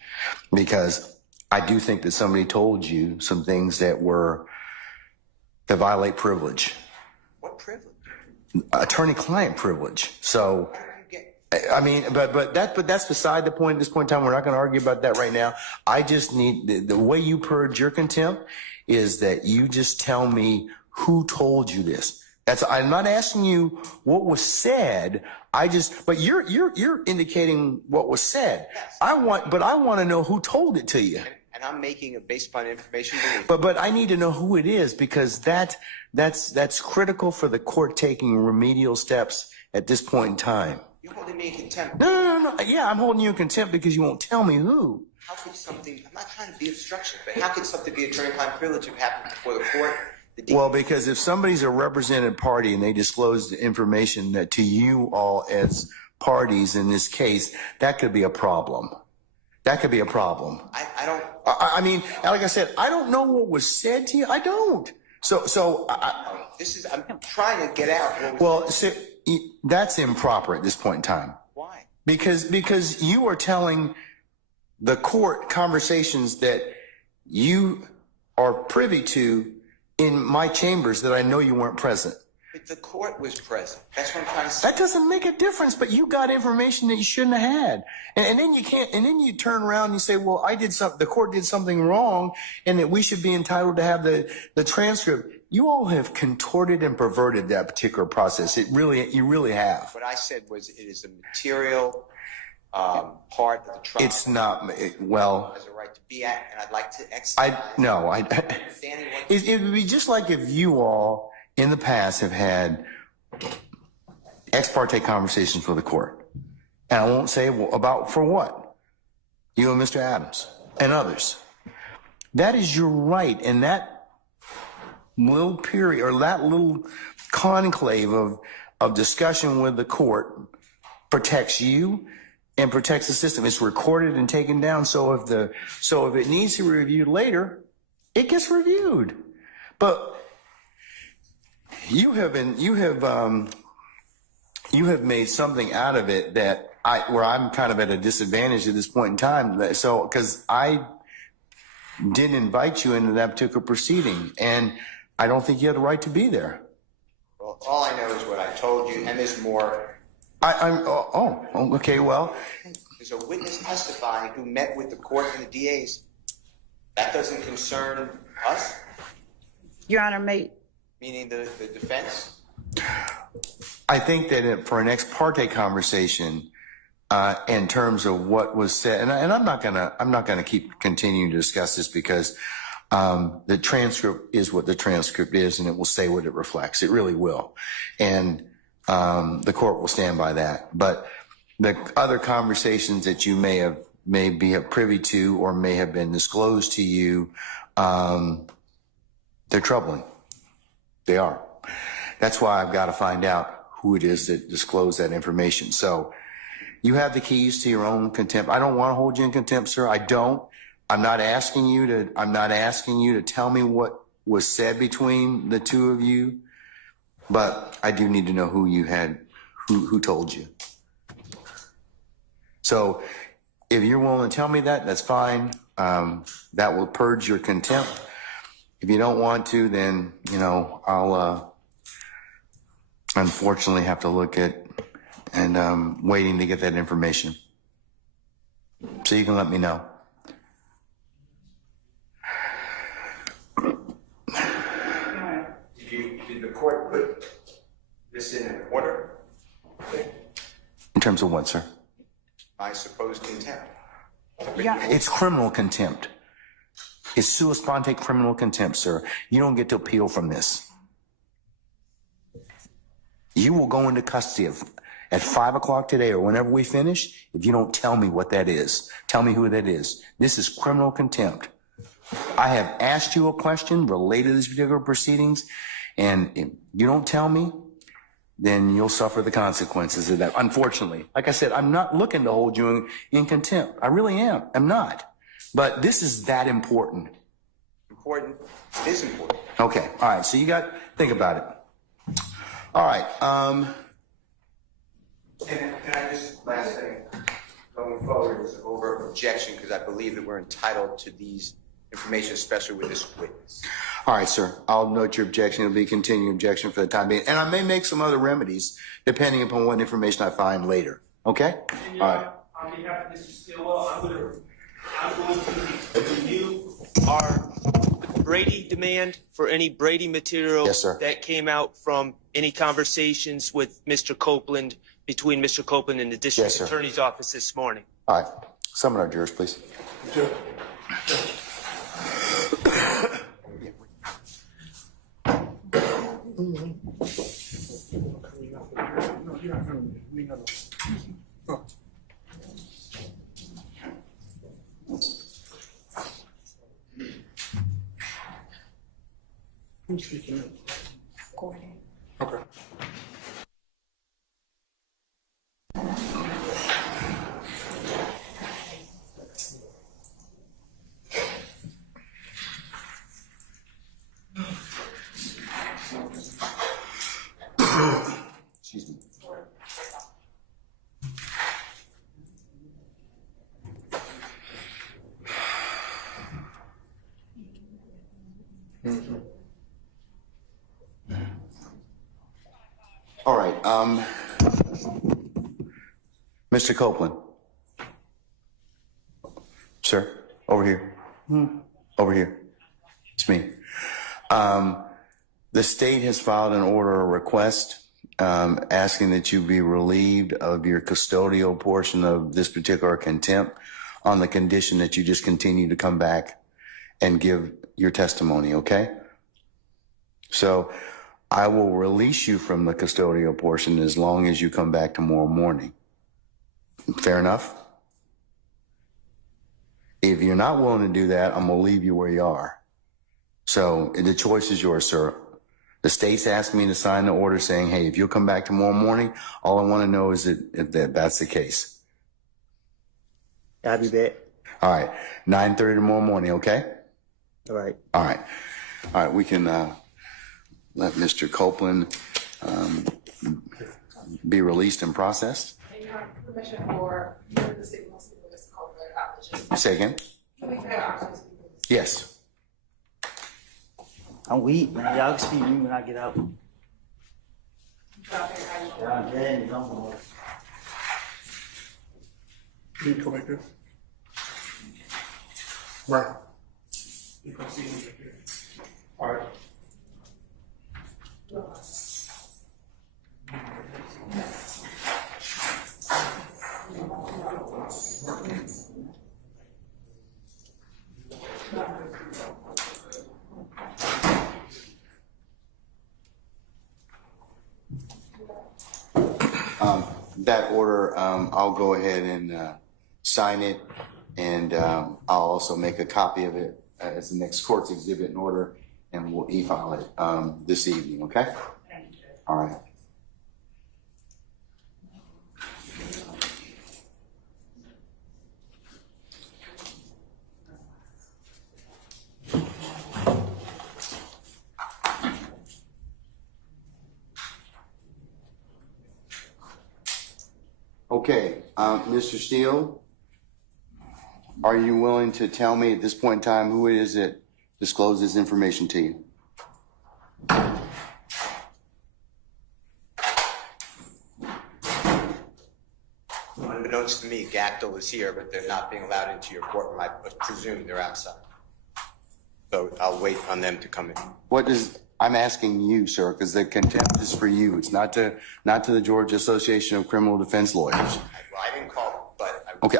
because I do think that somebody told you some things that violate privilege. What privilege? Attorney-client privilege. So, I mean, but that's beside the point at this point in time. We're not going to argue about that right now. I just need, the way you purge your contempt is that you just tell me who told you this. I'm not asking you what was said. But you're indicating what was said. Yes. I want to know who told it to you. And I'm making it based upon information. But I need to know who it is, because that's critical for the court taking remedial steps at this point in time. You're holding me in contempt. No. Yeah, I'm holding you in contempt because you won't tell me who. How could something, I'm not trying to be obstruction, but how could something be attorney-client privilege if it happened before the court? Well, because if somebody's a represented party and they disclose the information that to you all as parties in this case, that could be a problem. That could be a problem. I don't. I mean, like I said, I don't know what was said to you. I don't. I'm trying to get out. That's improper at this point in time. Why? Because you are telling the court conversations that you are privy to in my chambers that I know you weren't present. But the court was present. That's what I'm trying to say. That doesn't make a difference, but you got information that you shouldn't have had. And then you can't, and then you turn around and you say, well, the court did something wrong and that we should be entitled to have the transcript. You all have contorted and perverted that particular process. You really have. What I said was it is a material part of the trial. It's not, well. Has a right to be at, and I'd like to exercise. It would be just like if you all in the past have had ex parte conversations with the court. And I won't say about for what. You and Mr. Adams and others. That is your right. And that little period or that little conclave of discussion with the court protects you and protects the system. It's recorded and taken down. So if it needs to be reviewed later, it gets reviewed. But you have made something out of it that where I'm kind of at a disadvantage at this point in time. So, because I didn't invite you into that particular proceeding, and I don't think you had the right to be there. Well, all I know is what I told you, and there's more. Okay, well. There's a witness testifying who met with the court and the DAs. That doesn't concern us? Your Honor, Meaning the defense? I think that for an ex parte conversation, in terms of what was said, and I'm not gonna keep continuing to discuss this because the transcript is what the transcript is, and it will say what it reflects. It really will, and the court will stand by that. But the other conversations that you may be privy to or may have been disclosed to you, they're troubling. They are. That's why I've got to find out who it is that disclosed that information. So you have the keys to your own contempt. I don't want to hold you in contempt, sir. I don't. I'm not asking you to tell me what was said between the two of you, but I do need to know who told you. So if you're willing to tell me that, that's fine. That will purge your contempt. If you don't want to, then, I'll unfortunately have to look at and waiting to get that information. So you can let me know. Did the court put this in an order? In terms of what, sir? I suppose contempt. It's criminal contempt. It's sua sponte criminal contempt, sir. You don't get to appeal from this. You will go into custody at 5 o'clock today or whenever we finish if you don't tell me what that is. Tell me who that is. This is criminal contempt. I have asked you a question related to these particular proceedings, and if you don't tell me, then you'll suffer the consequences of that. Unfortunately, like I said, I'm not looking to hold you in contempt. I really am. I'm not. But this is that important. Important. It is important. Okay. All right. So think about it. All right. Can I just, last thing, going forward is over objection, because I believe that we're entitled to these information, especially with this witness. All right, sir. I'll note your objection. It'll be continuing objection for the time being. And I may make some other remedies depending upon what information I find later. Okay? All right. On behalf of Mr. Stillwell, I'm going to renew Our Brady demand for any Brady material Yes, sir. that came out from any conversations with Mr. Copeland, between Mr. Copeland and the district Yes, sir. attorney's office this morning. All right. Summon our jurors, please. Okay. Excuse me. All right. Mr. Copeland. Sir, over here. Over here. It's me. The state has filed an order or request asking that you be relieved of your custodial portion of this particular contempt on the condition that you just continue to come back and give your testimony, okay? So I will release you from the custodial portion as long as you come back tomorrow morning. Fair enough? If you're not willing to do that, I'm going to leave you where you are. So the choice is yours, sir. The state's asked me to sign the order saying, hey, if you'll come back tomorrow morning, all I want to know is if that's the case. I'll be back. All right. 9:30 tomorrow morning, okay? All right. All right. All right. We can let Mr. Copeland be released and processed. And you have permission for the city wants to do this call for Say again? Can we have options? Yes. I'm weak, man. Y'all can speak to me when I get out. Y'all dead, don't worry. You go like this. Right. You can see him right there. All right. That order, I'll go ahead and sign it, and I'll also make a copy of it as the next court's exhibit in order, and we'll e-file it this evening, okay? All right. Okay, Mr. Steele, are you willing to tell me at this point in time who it is that disclosed this information to you? Unbeknownst to me, Gactyl is here, but they're not being allowed into your courtroom. I presume they're outside. So I'll wait on them to come in. I'm asking you, sir, because the contempt is for you. It's not to the Georgia Association of Criminal Defense Lawyers. Well, I didn't call them, but Okay,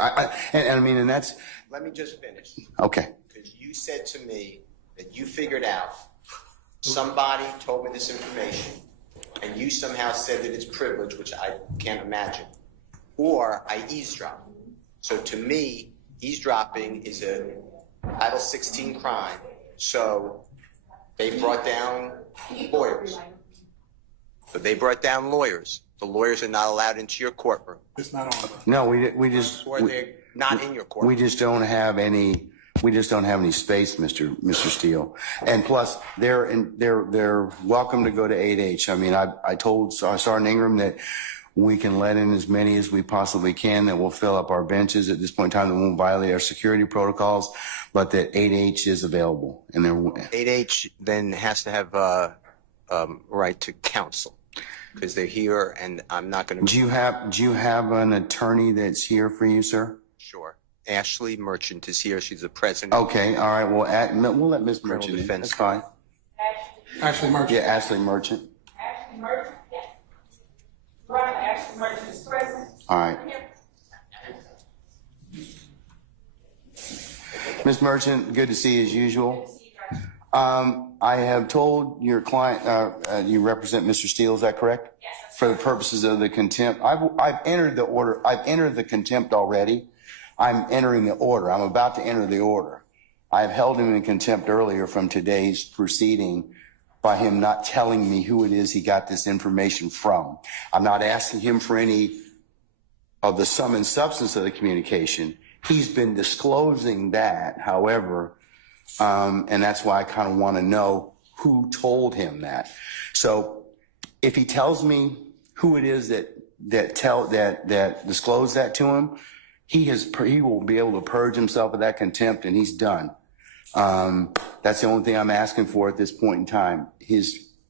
and that's, let me just finish. okay. Because you said to me that you figured out somebody told me this information, and you somehow said that it's privileged, which I can't imagine, or I eavesdropped. So to me, eavesdropping is a Title 16 crime. So they brought down lawyers. So they brought down lawyers. The lawyers are not allowed into your courtroom. It's not on. No, we just. Or they're not in your courtroom. We just don't have any space, Mr. Steele. And plus, they're welcome to go to 8H. I mean, I told Sergeant Ingram that we can let in as many as we possibly can, that we'll fill up our benches at this point in time, that won't violate our security protocols, but that 8H is available. And 8H then has to have a right to counsel because they're here, and I'm not going to. Do you have an attorney that's here for you, sir? Sure. Ashley Merchant is here. She's the president. Okay, all right. Well, we'll let Ms. Merchant in. Defense. That's fine. Ashley Merchant. Yeah, Ashley Merchant. Ashley Merchant, yes. Right, Ashley Merchant is present. All right. Ms. Merchant, good to see you as usual. I have told your client, you represent Mr. Steele, is that correct? Yes. For the purposes of the contempt. I've entered the order. I've entered the contempt already. I'm entering the order. I'm about to enter the order. I've held him in contempt earlier from today's proceeding by him not telling me who it is he got this information from. I'm not asking him for any of the sum and substance of the communication. He's been disclosing that, however, and that's why I kind of want to know who told him that. So if he tells me who it is that disclosed that to him, he will be able to purge himself of that contempt, and he's done. That's the only thing I'm asking for at this point in time.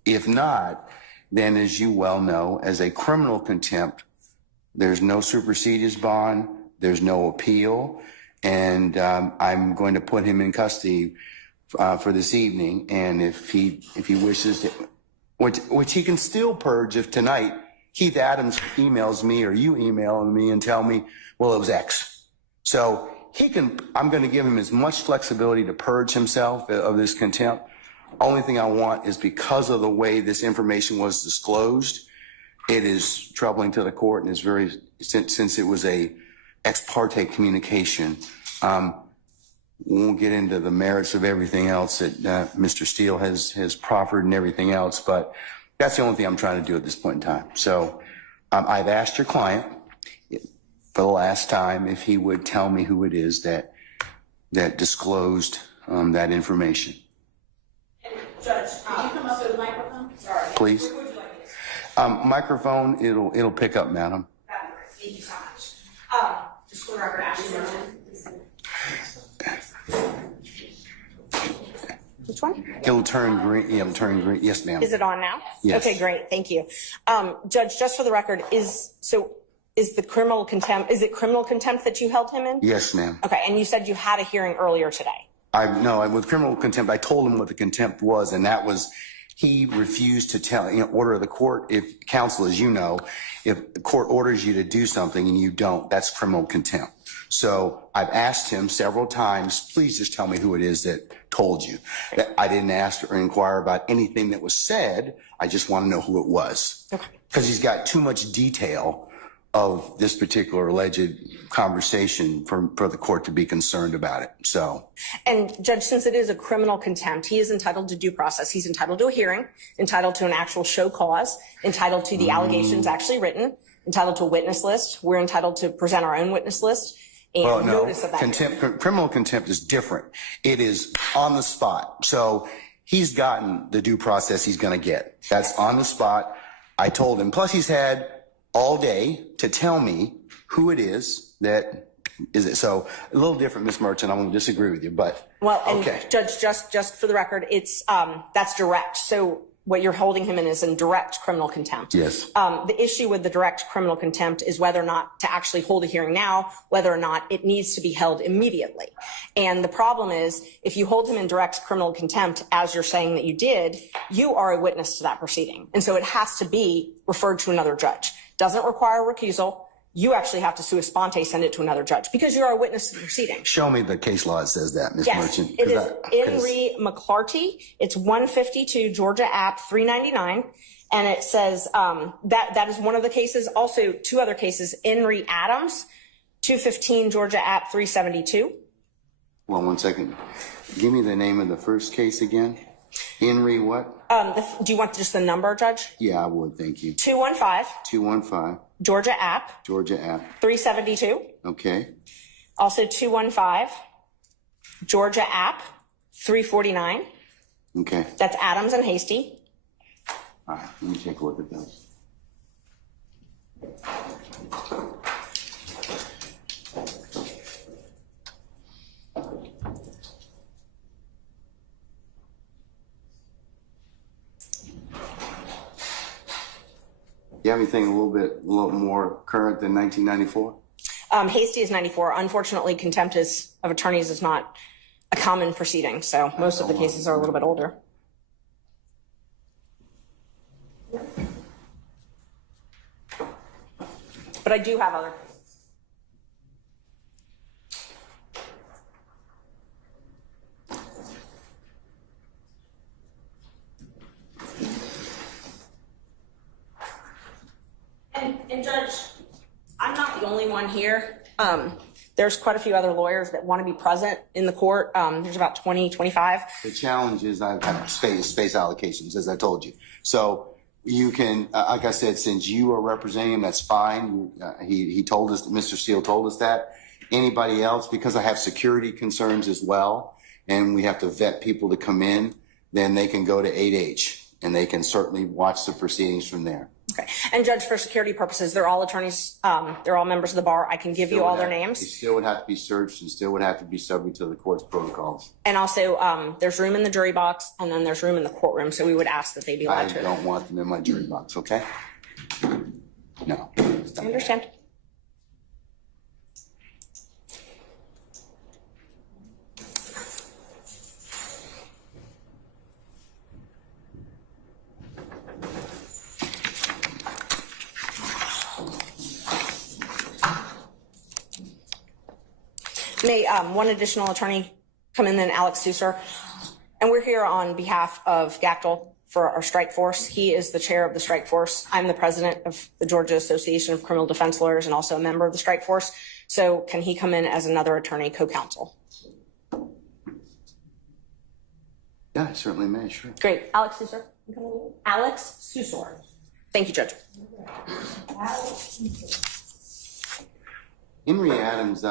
If not, then as you well know, as a criminal contempt, there's no supersedeas bond, there's no appeal, and I'm going to put him in custody for this evening. And if he wishes to, which he can still purge if tonight Keith Adams emails me or you email me and tell me, well, it was X. So I'm going to give him as much flexibility to purge himself of this contempt. Only thing I want is, because of the way this information was disclosed, it is troubling to the court, and is very, since it was a ex parte communication. We won't get into the merits of everything else that Mr. Steele has proffered and everything else, but that's the only thing I'm trying to do at this point in time. So I've asked your client for the last time if he would tell me who it is that disclosed that information. Judge, can you come up to the microphone? Sorry. Please. Where would you like this? Microphone, it'll pick up, madam. That'd be great. Thank you so much. Just for the record, Ashley Merchant. Which one? It'll turn green. Yeah, it'll turn green. Yes, ma'am. Is it on now? Yes. Okay, great. Thank you. Judge, just for the record, is it criminal contempt that you held him in? Yes, ma'am. Okay, and you said you had a hearing earlier today. With criminal contempt, I told him what the contempt was, and that was he refused to tell, order of the court. If counsel, as you know, if the court orders you to do something and you don't, that's criminal contempt. So I've asked him several times, please just tell me who it is that told you. I didn't ask or inquire about anything that was said. I just want to know who it was. Okay. Because he's got too much detail of this particular alleged conversation for the court to be concerned about it. So. And Judge, since it is a criminal contempt, he is entitled to due process. He's entitled to a hearing, entitled to an actual show cause, entitled to the allegations actually written, entitled to a witness list. We're entitled to present our own witness list. And notice of that. Criminal contempt is different. It is on the spot. So he's gotten the due process he's going to get. That's on the spot. I told him. Plus, he's had all day to tell me who it is that is it. So a little different, Ms. Merchant. I'm going to disagree with you, but okay. Judge, just for the record, it's that's direct. So what you're holding him in is in direct criminal contempt. Yes. The issue with the direct criminal contempt is whether or not to actually hold a hearing now, whether or not it needs to be held immediately. And the problem is, if you hold him in direct criminal contempt, as you're saying that you did, you are a witness to that proceeding. And so it has to be referred to another judge. Doesn't require recusal. You actually have to sua sponte send it to another judge because you're a witness to the proceeding. Show me the case law that says that, Ms. Yes, Merchant. it is Henry McClarty. It's 152 Georgia App 399. And it says that is one of the cases. Also, two other cases, Henry Adams, 215 Georgia App 372. Well, 1 second. Give me the name of the first case again. Henry what? Do you want just the number, Judge? Yeah, I would. Thank you. 215. 215. Georgia App. Georgia App. 372. Okay. Also 215. Georgia App. 349. Okay. That's Adams and Hasty. All right. Let me take a look at those. You have anything a little more current than 1994? Hasty is 94. Unfortunately, contempt of attorneys is not a common proceeding, so most of the cases are a little bit older. But I do have other cases. And Judge, I'm not the only one here. There's quite a few other lawyers that want to be present in the court. There's about 20, 25. The challenge is I have space allocations, as I told you. So you can, like I said, since you are representing him, that's fine. He told us, Mr. Steele told us that. Anybody else, because I have security concerns as well, and we have to vet people to come in, then they can go to 8H, and they can certainly watch the proceedings from there. Okay. And Judge, for security purposes, they're all attorneys, they're all members of the bar. I can give you all their names. They still would have to be searched and still would have to be subject to the court's protocols. And also, there's room in the jury box, and then there's room in the courtroom, so we would ask that they be allowed I to. don't want them in my jury box, okay? No. I understand. May one additional attorney come in, then Alex Susser. And we're here on behalf of Gactel for our strike force. He is the chair of the strike force. I'm the president of the Georgia Association of Criminal Defense Lawyers and also a member of the strike force. So can he come in as another attorney co-counsel? Yeah, I certainly may, sure. Great. Alex Susser. Alex Susser. Thank you, Judge. Henry Adams,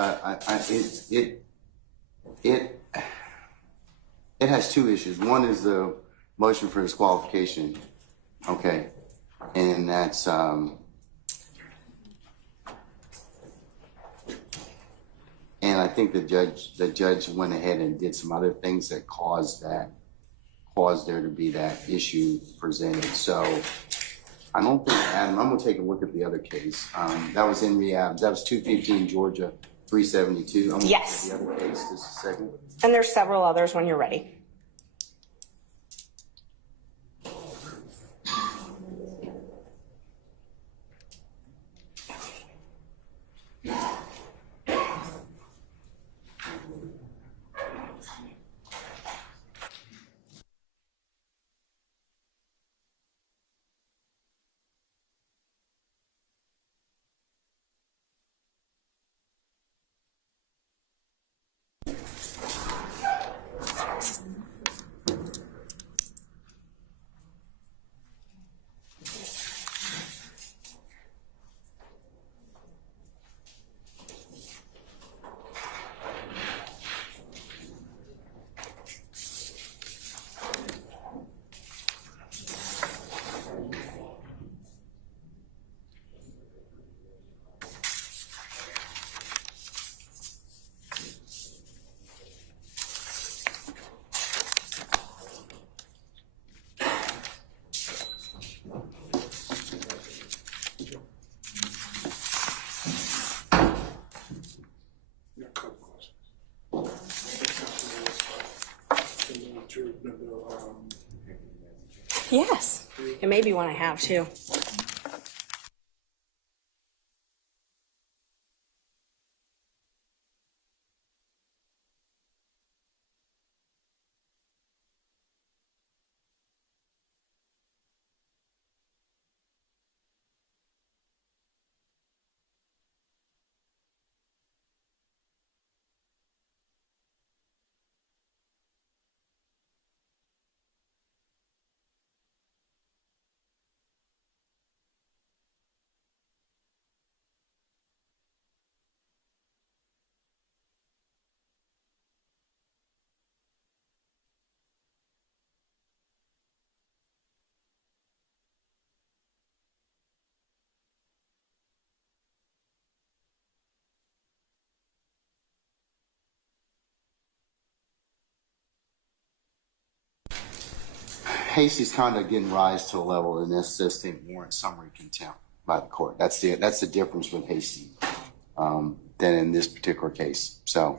it has two issues. One is the motion for disqualification, okay, and that's and I think the judge went ahead and did some other things that caused there to be that issue presented. So I don't think Adam. I'm gonna take a look at the other case. That was Henry Adams. That was 215 Georgia 372. I'm gonna Yes. look at the other case just a second. And there's several others when you're ready. Yes. It may be one I have too. Hasty's conduct didn't rise to a level that necessitates warrant summary contempt by the court. That's the difference with Hasty than in this particular case. So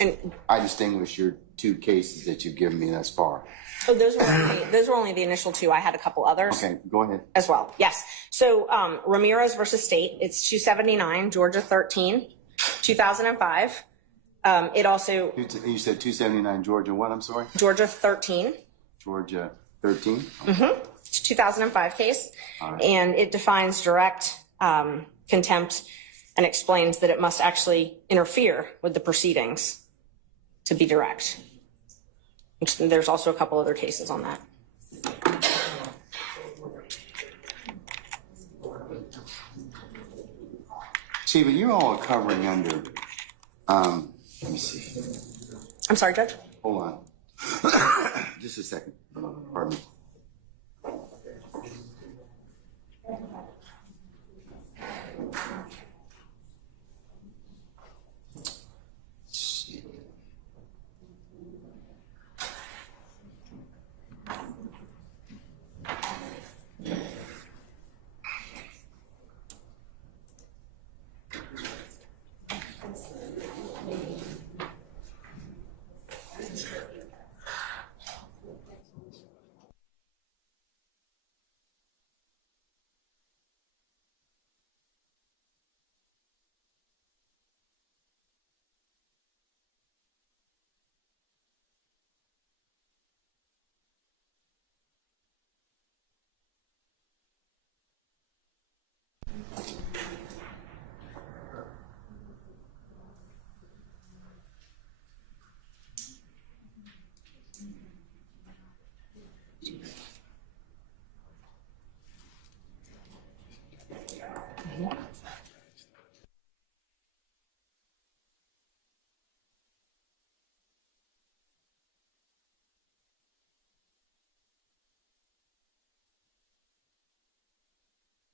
And I distinguish your two cases that you've given me thus far. oh, those were only the initial two. I had a couple others. Okay, go ahead. As well. Yes. So Ramirez versus State, it's 279, Georgia 13, 2005. It also, You said 279 Georgia what? I'm sorry? Georgia 13. Georgia 13? It's a 2005 case. Right. And it defines direct contempt and explains that it must actually interfere with the proceedings to be direct. There's also a couple other cases on that. See, but you all are covering under, let me see. I'm sorry, Judge? Hold on. Just a second. Pardon me.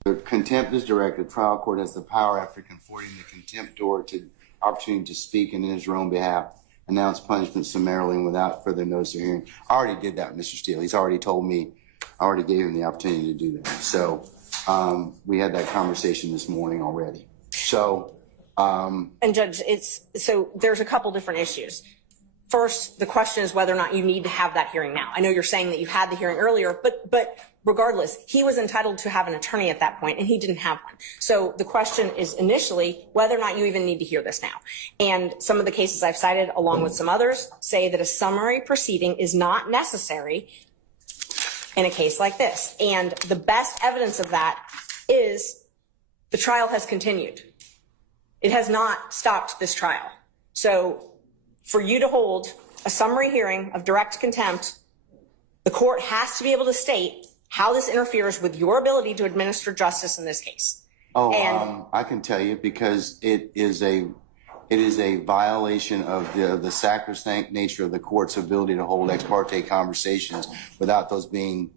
The contempt is directed. Trial court has the power, after confording the contempt order, to opportunity to speak and in his own behalf announce punishment summarily and without further notice or hearing. I already did that, Mr. Steele. He's already told me. I already gave him the opportunity to do that. So we had that conversation this morning already. So. And Judge, so there's a couple different issues. First, the question is whether or not you need to have that hearing now. I know you're saying that you had the hearing earlier, but regardless, he was entitled to have an attorney at that point, and he didn't have one. So the question is initially whether or not you even need to hear this now. And some of the cases I've cited, along with some others, say that a summary proceeding is not necessary in a case like this. And the best evidence of that is the trial has continued. It has not stopped this trial. So for you to hold a summary hearing of direct contempt, the court has to be able to state how this interferes with your ability to administer justice in this case. I can tell you, because it is a violation of the sacrosanct nature of the court's ability to hold ex parte conversations without those being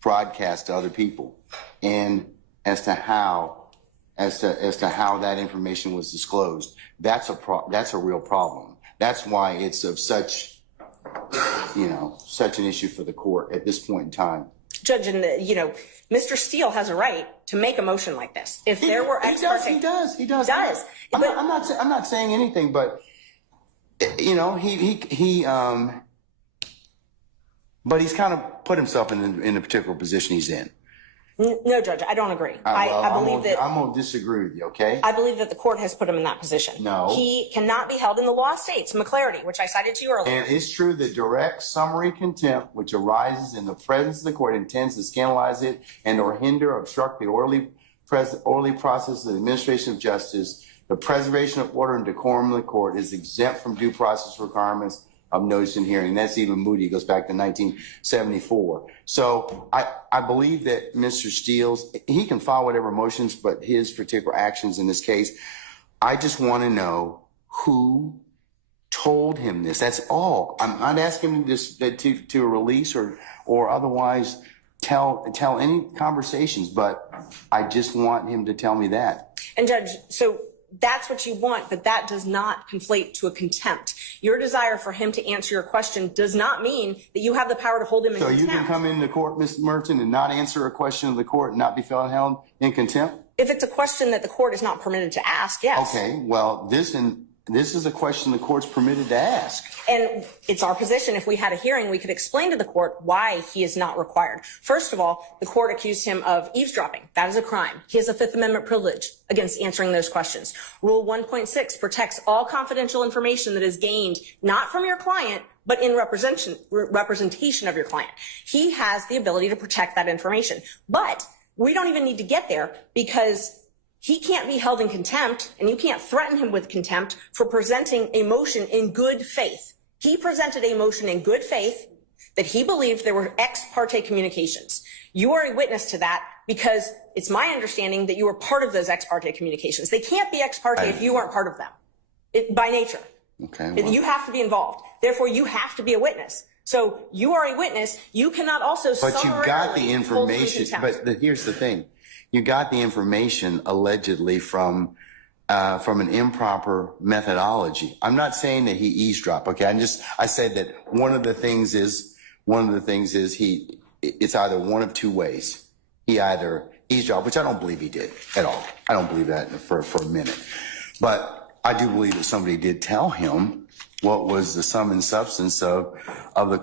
broadcast to other people, and as to how that information was disclosed. That's a real problem. That's why it's of such an issue for the court at this point in time. Judge, and Mr. Steele has a right to make a motion like this. If there were ex parte, he does. I'm not saying anything, but but he's kind of put himself in the particular position he's in. No, Judge, I don't agree. I'm going to disagree with you, okay? I believe that the court has put him in that position. No. He cannot be held in the law states, McClarity, which I cited to you earlier. And it's true that direct summary contempt, which arises in the presence of the court, intends to scandalize it and or hinder or obstruct the orderly process of the administration of justice. The preservation of order and decorum of the court is exempt from due process requirements of notice and hearing. That's even Moody, goes back to 1974. So I believe that Mr. Steele's, he can file whatever motions, but his particular actions in this case, I just want to know who told him this. That's all. I'm not asking him to release or otherwise tell any conversations, but I just want him to tell me that. And Judge, so that's what you want, but that does not conflate to a contempt. Your desire for him to answer your question does not mean that you have the power to hold him in contempt. So you can come into court, Mr. Merchant, and not answer a question of the court and not be held in contempt? If it's a question that the court is not permitted to ask, yes. Okay, well, this is a question the court's permitted to ask. And it's our position, if we had a hearing, we could explain to the court why he is not required. First of all, the court accused him of eavesdropping. That is a crime. He has a Fifth Amendment privilege against answering those questions. Rule 1.6 protects all confidential information that is gained not from your client, but in representation of your client. He has the ability to protect that information. But we don't even need to get there, because he can't be held in contempt, and you can't threaten him with contempt for presenting a motion in good faith. He presented a motion in good faith that he believed there were ex parte communications. You are a witness to that, because it's my understanding that you were part of those ex parte communications. They can't be ex parte if you aren't part of them, by nature. Okay. Well, you have to be involved. Therefore, you have to be a witness. So you are a witness. You cannot also but you got the information. But here's the thing. You got the information allegedly from an improper methodology. I'm not saying that he eavesdropped. Okay, I said that one of the things is it's either one of two ways. He either eavesdropped, which I don't believe he did at all. I don't believe that for a minute. But I do believe that somebody did tell him what was the sum and substance of the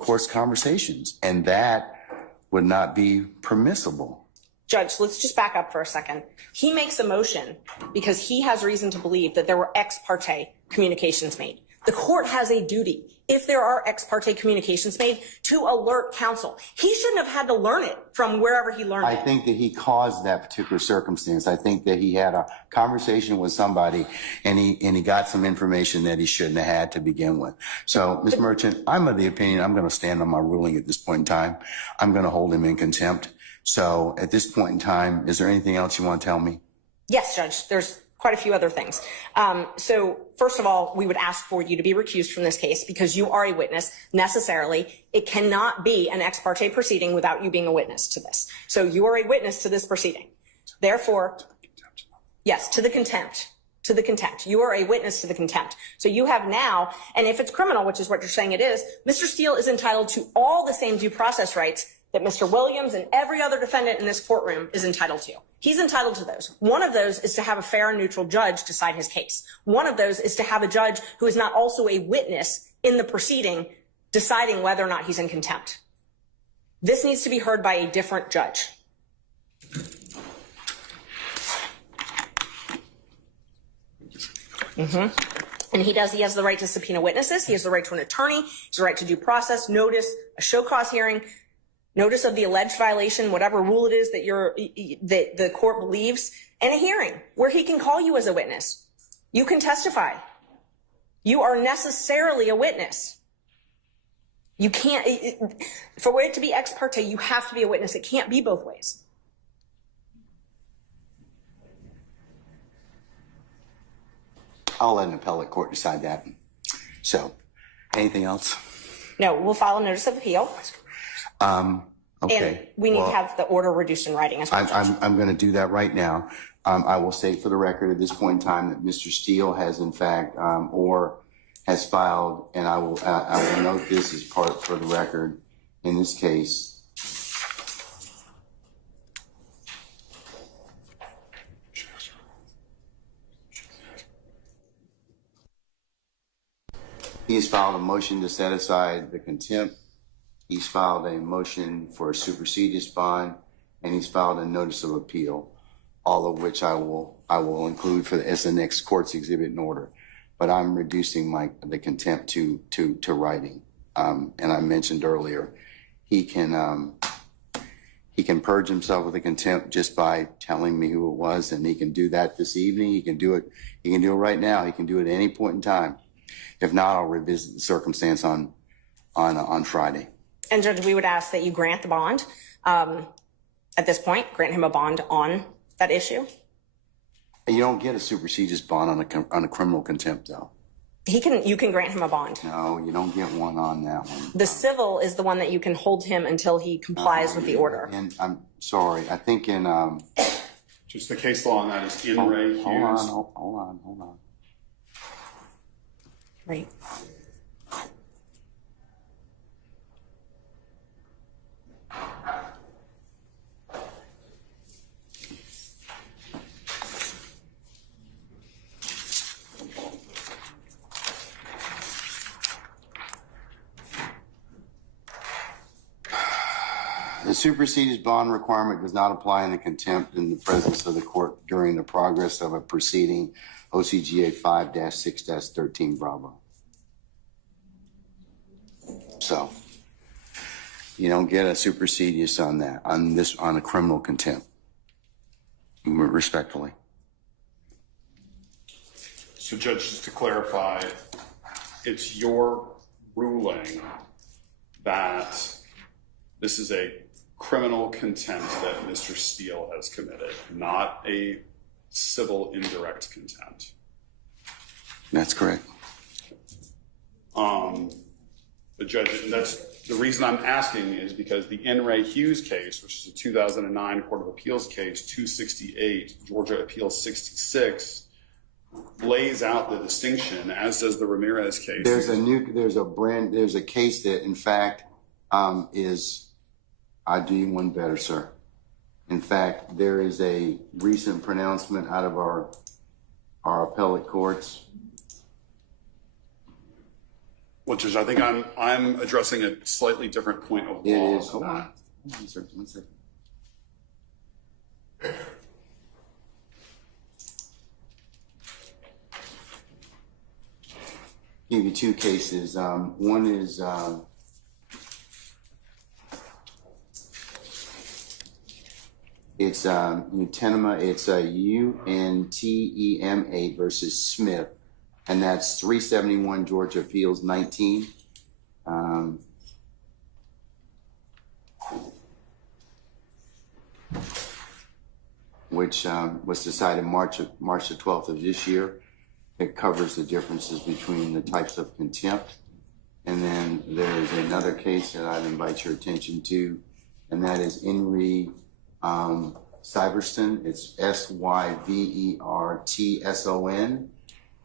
court's conversations, and that would not be permissible. Judge, let's just back up for a second. He makes a motion because he has reason to believe that there were ex parte communications made. The court has a duty, if there are ex parte communications made, to alert counsel. He shouldn't have had to learn it from wherever he learned it. I think that he caused that particular circumstance. I think that he had a conversation with somebody and he got some information that he shouldn't have had to begin with. So, Ms. Merchant, I'm of the opinion I'm going to stand on my ruling at this point in time. I'm going to hold him in contempt. So at this point in time, is there anything else you want to tell me? Yes, Judge, there's quite a few other things. So first of all, we would ask for you to be recused from this case because you are a witness necessarily. It cannot be an ex parte proceeding without you being a witness to this. So you are a witness to this proceeding. Therefore, yes, to the contempt. To the contempt. You are a witness to the contempt. So you have now, and if it's criminal, which is what you're saying it is, Mr. Steele is entitled to all the same due process rights that Mr. Williams and every other defendant in this courtroom is entitled to. He's entitled to those. One of those is to have a fair and neutral judge decide his case. One of those is to have a judge who is not also a witness in the proceeding deciding whether or not he's in contempt. This needs to be heard by a different judge. And he has the right to subpoena witnesses. He has the right to an attorney. He has the right to due process, notice, a show cause hearing, notice of the alleged violation, whatever rule it is that the court believes, and a hearing where he can call you as a witness. You can testify. You are necessarily a witness. You can't, for it to be ex parte, you have to be a witness. It can't be both ways. I'll let an appellate court decide that. So, anything else? No, we'll file a notice of appeal. Okay. And we need to have the order reduced in writing as well. I'm going to do that right now. I will state for the record at this point in time that Mr. Steele has in fact, or has filed, and I will note this as part for the record in this case. He has filed a motion to set aside the contempt. He's filed a motion for a superseded bond, and he's filed a notice of appeal, all of which I will include as the next court's exhibit in order. But I'm reducing the contempt to writing. And I mentioned earlier, he can purge himself of the contempt just by telling me who it was, and he can do that this evening. He can do it right now. He can do it at any point in time. If not, I'll revisit the circumstance on Friday. And Judge, we would ask that you grant the bond. At this point, grant him a bond on that issue. You don't get a superseded bond on a criminal contempt, though. You can grant him a bond. No, you don't get one on that one. The civil is the one that you can hold him until he complies with the order. And I'm sorry, I think in just the case law on that is in Ray Hughes. Hold on. Right. The superseded bond requirement does not apply in the contempt in the presence of the court during the progress of a proceeding, OCGA 5-6-13 Bravo. So you don't get a supersedious on that, on a criminal contempt, respectfully. So Judge, just to clarify, it's your ruling that this is a criminal contempt that Mr. Steele has committed, not a civil indirect contempt. That's correct. The judge, that's the reason I'm asking is because the N. Ray Hughes case, which is a 2009 Court of Appeals case, 268, Georgia Appeals 66, lays out the distinction, as does the Ramirez case. There's a case that in fact I'll do you one better, sir. In fact, there is a recent pronouncement out of our appellate courts. Well, Judge, I think I'm addressing a slightly different point of law. It is. Hold on, sir. 1 second. Give you two cases. One is it's Untema. It's UNTEMA versus Smith, and that's 371 Georgia Appeals 19. which was decided March the 12th of this year. It covers the differences between the types of contempt. And then there's another case that I'd invite your attention to, and that is Henry Syverson. It's Syvertson,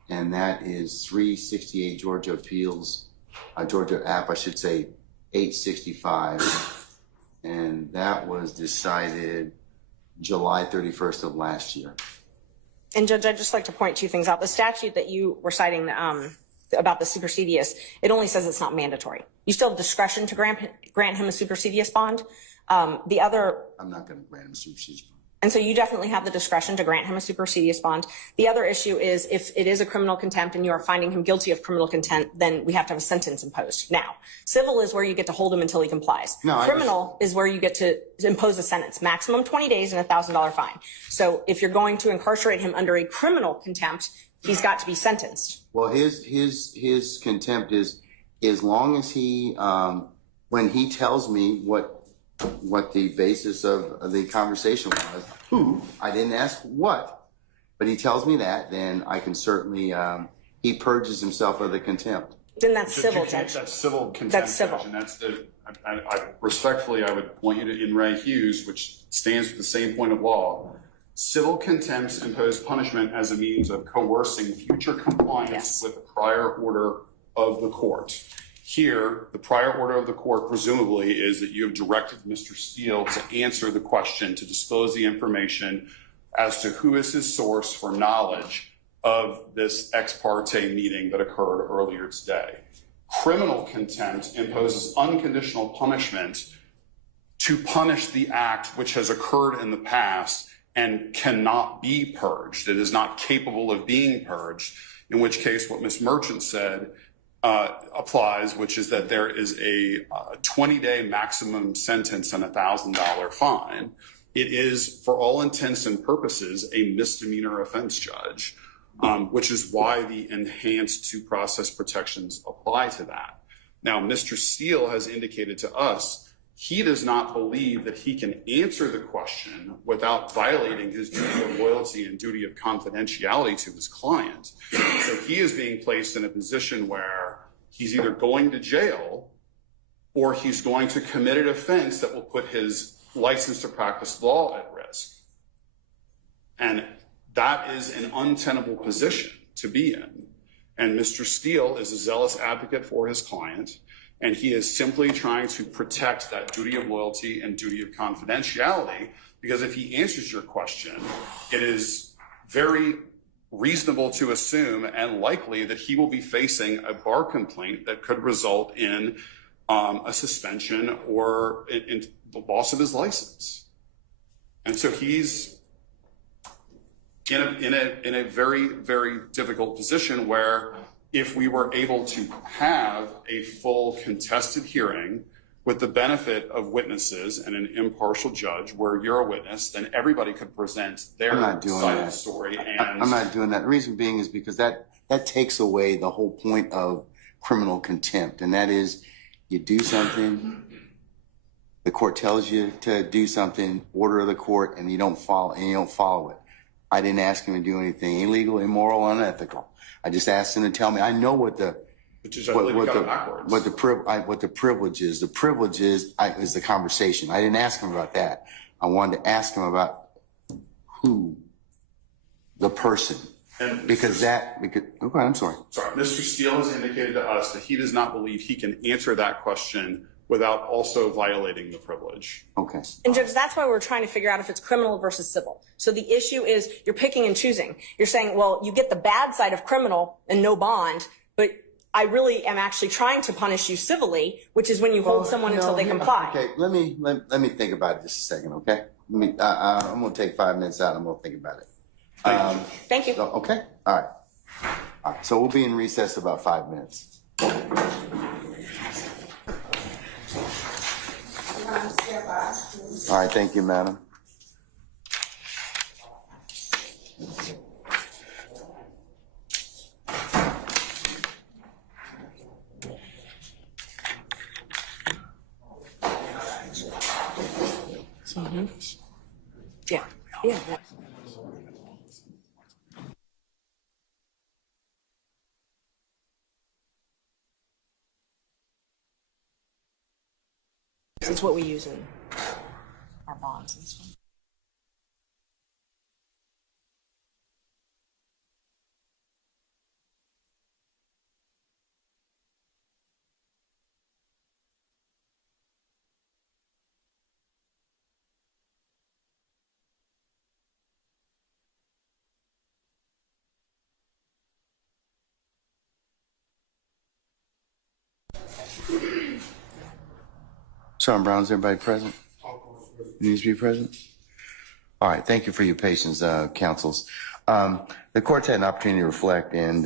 and that is 368 Georgia Appeals, Georgia App, I should say, 865. And that was decided July 31st of last year. And Judge, I'd just like to point two things out. The statute that you were citing about the supersedious, it only says it's not mandatory. You still have discretion to grant him a supersedious bond. The other... I'm not going to grant him a supersedious bond. And so you definitely have the discretion to grant him a supersedious bond. The other issue is if it is a criminal contempt and you are finding him guilty of criminal contempt, then we have to have a sentence imposed. Now, civil is where you get to hold him until he complies. No, criminal is where you get to impose a sentence, maximum 20 days and a $1,000 fine. So if you're going to incarcerate him under a criminal contempt, he's got to be sentenced. Well, his contempt is as long as he, when he tells me what the basis of the conversation was, who, I didn't ask what, but he tells me that, then I can certainly, he purges himself of the contempt. Then that's civil, Judge. That's civil contempt. That's civil. Judge, and that's respectfully, I would point you to In Re Hughes, which stands for the same point of law. Civil contempts impose punishment as a means of coercing future compliance with the prior order of the court. Here, the prior order of the court presumably is that you have directed Mr. Steele to answer the question, to disclose the information as to who is his source for knowledge of this ex parte meeting that occurred earlier today. Criminal contempt imposes unconditional punishment to punish the act which has occurred in the past and cannot be purged. It is not capable of being purged, in which case what Ms. Merchant said applies, which is that there is a 20-day maximum sentence and a $1,000 fine. It is, for all intents and purposes, a misdemeanor offense, Judge, which is why the enhanced due process protections apply to that. Now, Mr. Steele has indicated to us he does not believe that he can answer the question without violating his duty of loyalty and duty of confidentiality to his client. So he is being placed in a position where he's either going to jail or he's going to commit an offense that will put his license to practice law at risk. And that is an untenable position to be in. And Mr. Steele is a zealous advocate for his client, and he is simply trying to protect that duty of loyalty and duty of confidentiality, because if he answers your question, it is very reasonable to assume and likely that he will be facing a bar complaint that could result in a suspension or in the loss of his license. And so he's in a very, very difficult position where if we were able to have a full contested hearing with the benefit of witnesses and an impartial judge where you're a witness, then everybody could present their side of the story. And I'm not doing that. The reason being is because that takes away the whole point of criminal contempt, and that is you do something, the court tells you to do something, order of the court, and you don't follow it. I didn't ask him to do anything illegal, immoral, unethical. I just asked him to tell me. I know what the privilege is. The privilege is the conversation. I didn't ask him about that. I wanted to ask him about who, the person, okay, I'm sorry. Sorry, Mr. Steele has indicated to us that he does not believe he can answer that question without also violating the privilege. Okay. And Judge, that's why we're trying to figure out if it's criminal versus civil. So the issue is you're picking and choosing. You're saying, well, you get the bad side of criminal and no bond, but I really am actually trying to punish you civilly, which is when you hold someone until they comply. Okay, let me think about it just a second, okay? I'm going to take 5 minutes out and I'm going to think about it. Thank you. So, okay? All right. So we'll be in recess about 5 minutes. All right, thank you, madam. Yeah. Yeah. It's what we use in our bonds and stuff. Sergeant Brown, is everybody present? Needs to be present? All right, thank you for your patience, counsels. The court's had an opportunity to reflect, and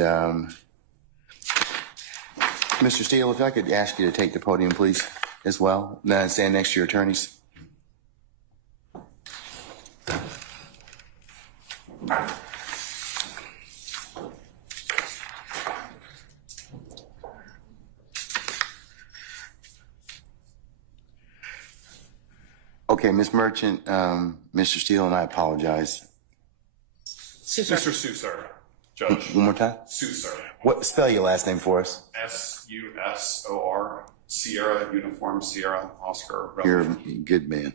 Mr. Steele, if I could ask you to take the podium, please, as well. Now stand next to your attorneys. Okay, Ms. Merchant, Mr. Steele, and I apologize. Mr. Susar, Judge. One more time? Susar. What, spell your last name for us? Susor, Sierra, Uniform, Sierra, Oscar. You're a good man.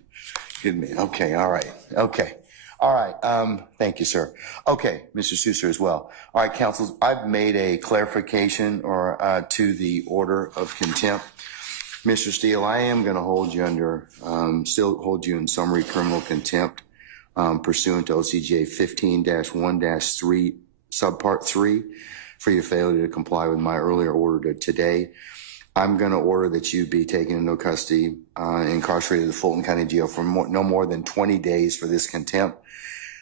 Good man. Okay, all right. Okay. All right. Thank you, sir. Okay, Mr. Susar as well. All right, counsels, I've made a clarification or to the order of contempt. Mr. Steele, I am going to hold you under, still hold you in summary criminal contempt pursuant to OCGA 15-1-3, subpart 3, for your failure to comply with my earlier order today. I'm going to order that you be taken into custody, incarcerated at the Fulton County Jail for no more than 20 days for this contempt.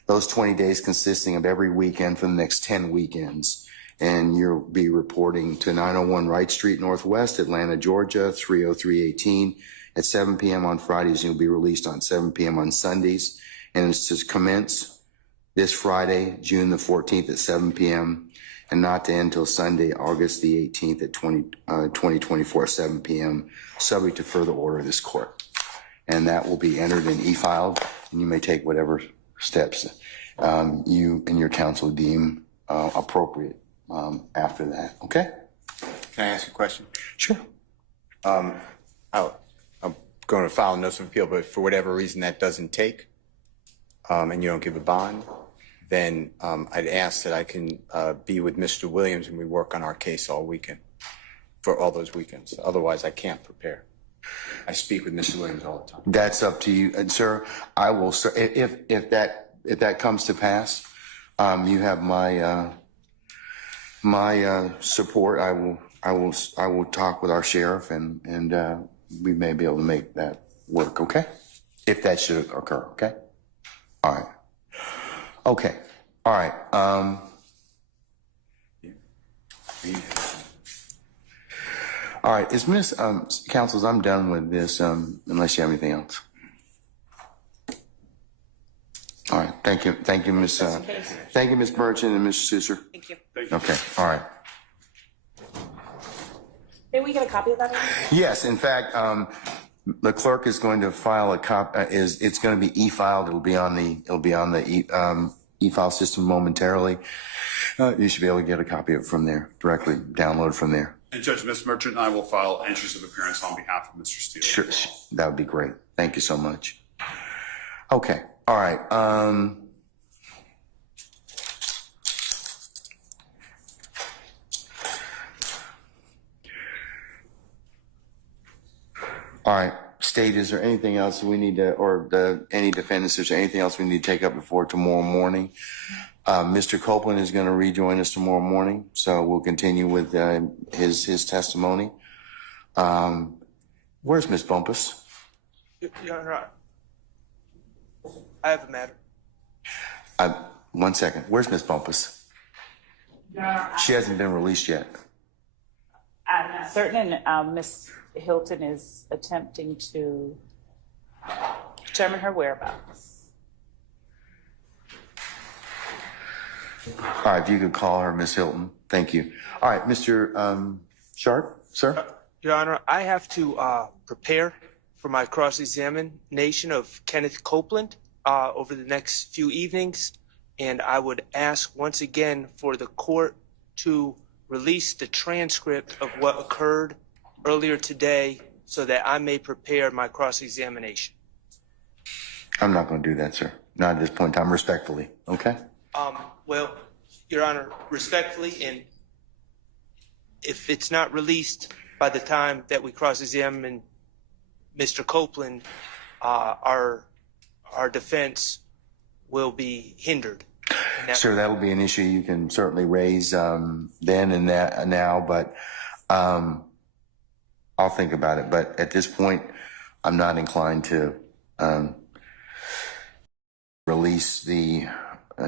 Those 20 days consisting of every weekend for the next 10 weekends. And you'll be reporting to 901 Wright Street Northwest, Atlanta, Georgia, 30318 at 7 p.m. on Fridays. You'll be released on 7 p.m. on Sundays. And it's to commence this Friday, June the 14th at 7 p.m. and not to end until Sunday, August the 18th at 2024 at 7 p.m., subject to further order of this court. And that will be entered and e-filed, and you may take whatever steps you and your counsel deem appropriate after that. Okay? Can I ask a question? Sure. I'm going to file a notice of appeal, but for whatever reason that doesn't take, and you don't give a bond, then I'd ask that I can be with Mr. Williams and we work on our case all weekend, for all those weekends. Otherwise, I can't prepare. I speak with Mr. Williams all the time. That's up to you, and sir. I will, sir. If that comes to pass, you have my support. I will talk with our sheriff, and we may be able to make that work. Okay, if that should occur. Okay. All right. Okay. All right. All right. Is Miss counsels? I'm done with this. Unless you have anything else. All right. Thank you. Thank you, Miss. Thank you, Miss Merchant and Mr. Susar. Thank you. Okay. All right. May we get a copy of that? Yes. In fact, the clerk is going to file a copy. It's going to be e-filed. It'll be on the e-file system momentarily. You should be able to get a copy of it from there, directly download from there. And Judge, Ms. Merchant and I will file entries of appearance on behalf of Mr. Steele. Sure, that would be great. Thank you so much. Okay, all right. All right, State, is there anything else we need to, or any defendants, is there anything else we need to take up before tomorrow morning? Mr. Copeland is going to rejoin us tomorrow morning, so we'll continue with his testimony. Where's Ms. Bumpus? Your Honor, I have a matter. 1 second. Where's Ms. Bumpus? She hasn't been released yet. I'm not certain, and Ms. Hilton is attempting to determine her whereabouts. All right, if you could call her, Ms. Hilton. Thank you. All right, Mr. Sharp, sir? Your Honor, I have to prepare for my cross-examination of Kenneth Copeland. over the next few evenings, and I would ask once again for the court to release the transcript of what occurred earlier today so that I may prepare my cross-examination. I'm not going to do that, sir. Not at this point in time, respectfully. Okay? Well, Your Honor, respectfully, and if it's not released by the time that we cross-examine Mr. Copeland, our defense will be hindered. Sir, that'll be an issue you can certainly raise then and now, but I'll think about it. But at this point, I'm not inclined to release the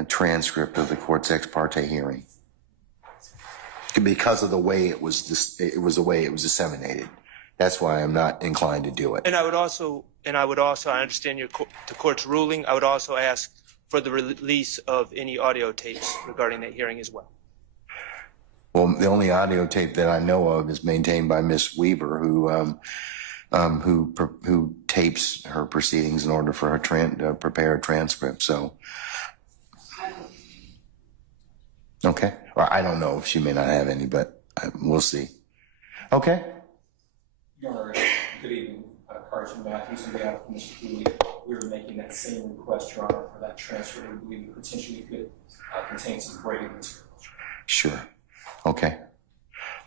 transcript of the court's ex parte hearing because of the way it was the way it was disseminated. That's why I'm not inclined to do it. And I would also, I understand the court's ruling. I would also ask for the release of any audio tapes regarding that hearing as well. Well, the only audio tape that I know of is maintained by Miss Weaver, who tapes her proceedings in order for her to prepare a transcript. So, okay. Or I don't know if she may not have any, but we'll see. Okay. Your Honor, good evening. Carson Matthews on behalf of Mr. Steele. We were making that same request, Your Honor, for that transfer. We believe it potentially could contain some Brady material. Sure. Okay.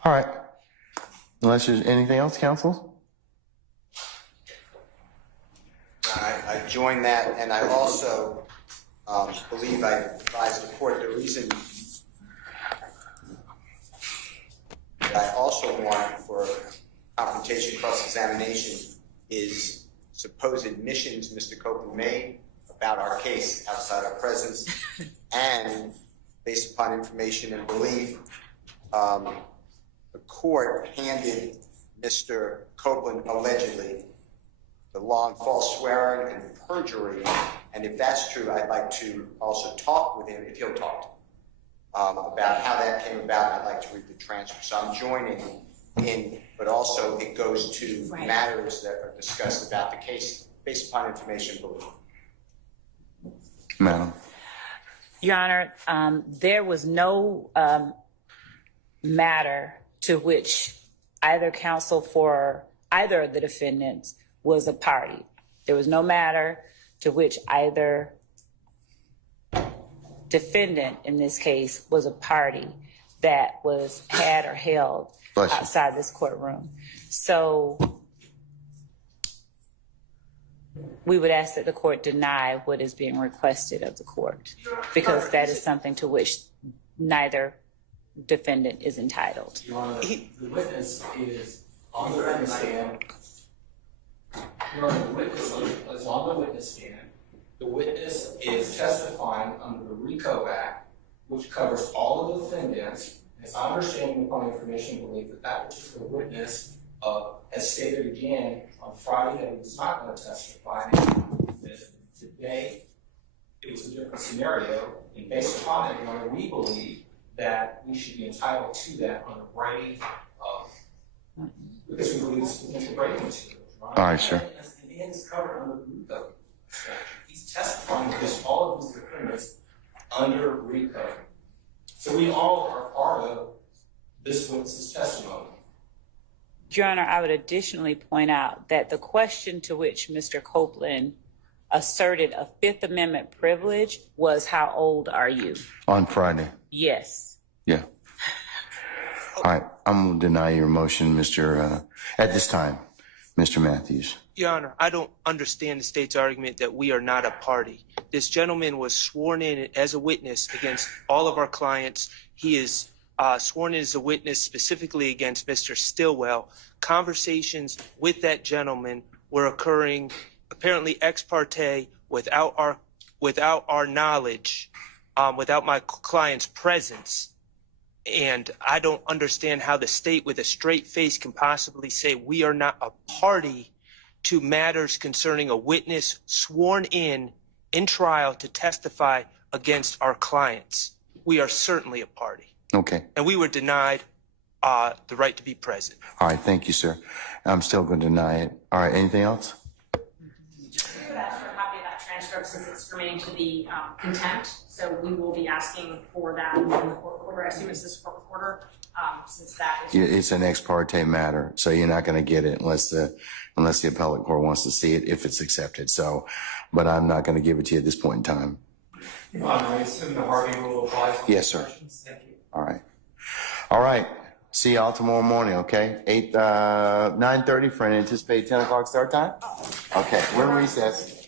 All right. Unless there's anything else, counsel? I join that, and I also believe I advised the court the reason that I also want for confrontation cross-examination is supposed admissions Mr. Copeland made about our case outside our presence, and based upon information and belief, the court handed Mr. Copeland allegedly the long false swearing and perjury, and if that's true, I'd like to also talk with him, if he'll talk, about how that came about. I'd like to read the transcript. So I'm joining in, but also it goes to matters that are discussed about the case based upon information and belief. Madam. Your Honor, there was no matter to which either counsel for either of the defendants was a party. There was no matter to which either defendant in this case was a party that was had or held outside this courtroom. So we would ask that the court deny what is being requested of the court, because that is something to which neither defendant is entitled. Your Honor, the witness is on the witness stand. Your Honor, the witness is on the witness stand. The witness is testifying under the RICO Act, which covers all of the defendants. It's my understanding upon information and belief that that particular witness has stated again on Friday that he was not going to testify. That today it was a different scenario, and based upon that, Your Honor, we believe that we should be entitled to that on a Brady, because we believe it's potential Brady material. All right, sir. And it's covered under the RICO statute. He's testifying against all of these defendants under RICO. So we all are part of this witness's testimony. Your Honor, I would additionally point out that the question to which Mr. Copeland asserted a Fifth Amendment privilege was, how old are you? On Friday. Yes. Yeah. All right. I'm going to deny your motion, at this time, Mr. Matthews. Your Honor, I don't understand the state's argument that we are not a party. This gentleman was sworn in as a witness against all of our clients. He is sworn in as a witness specifically against Mr. Stillwell. Conversations with that gentleman were occurring apparently ex parte without our knowledge, without my client's presence. And I don't understand how the state with a straight face can possibly say we are not a party to matters concerning a witness sworn in trial to testify against our clients. We are certainly a party. Okay. And we were denied the right to be present. All right. Thank you, sir. I'm still going to deny it. All right. Anything else? We would ask for a copy of that that transcript since it's germane to the contempt. So we will be asking for that in the court reporter. I assume it's this court reporter, since that is. It's an ex parte matter, so you're not going to get it unless the appellate court wants to see it, if it's accepted. So, but I'm not going to give it to you at this point in time. I assume the Harvey rule applies. Yes, sir. Thank you. All right. All right. See y'all tomorrow morning, okay? 9:30 for an anticipated 10 o'clock start time? Okay, we're in recess.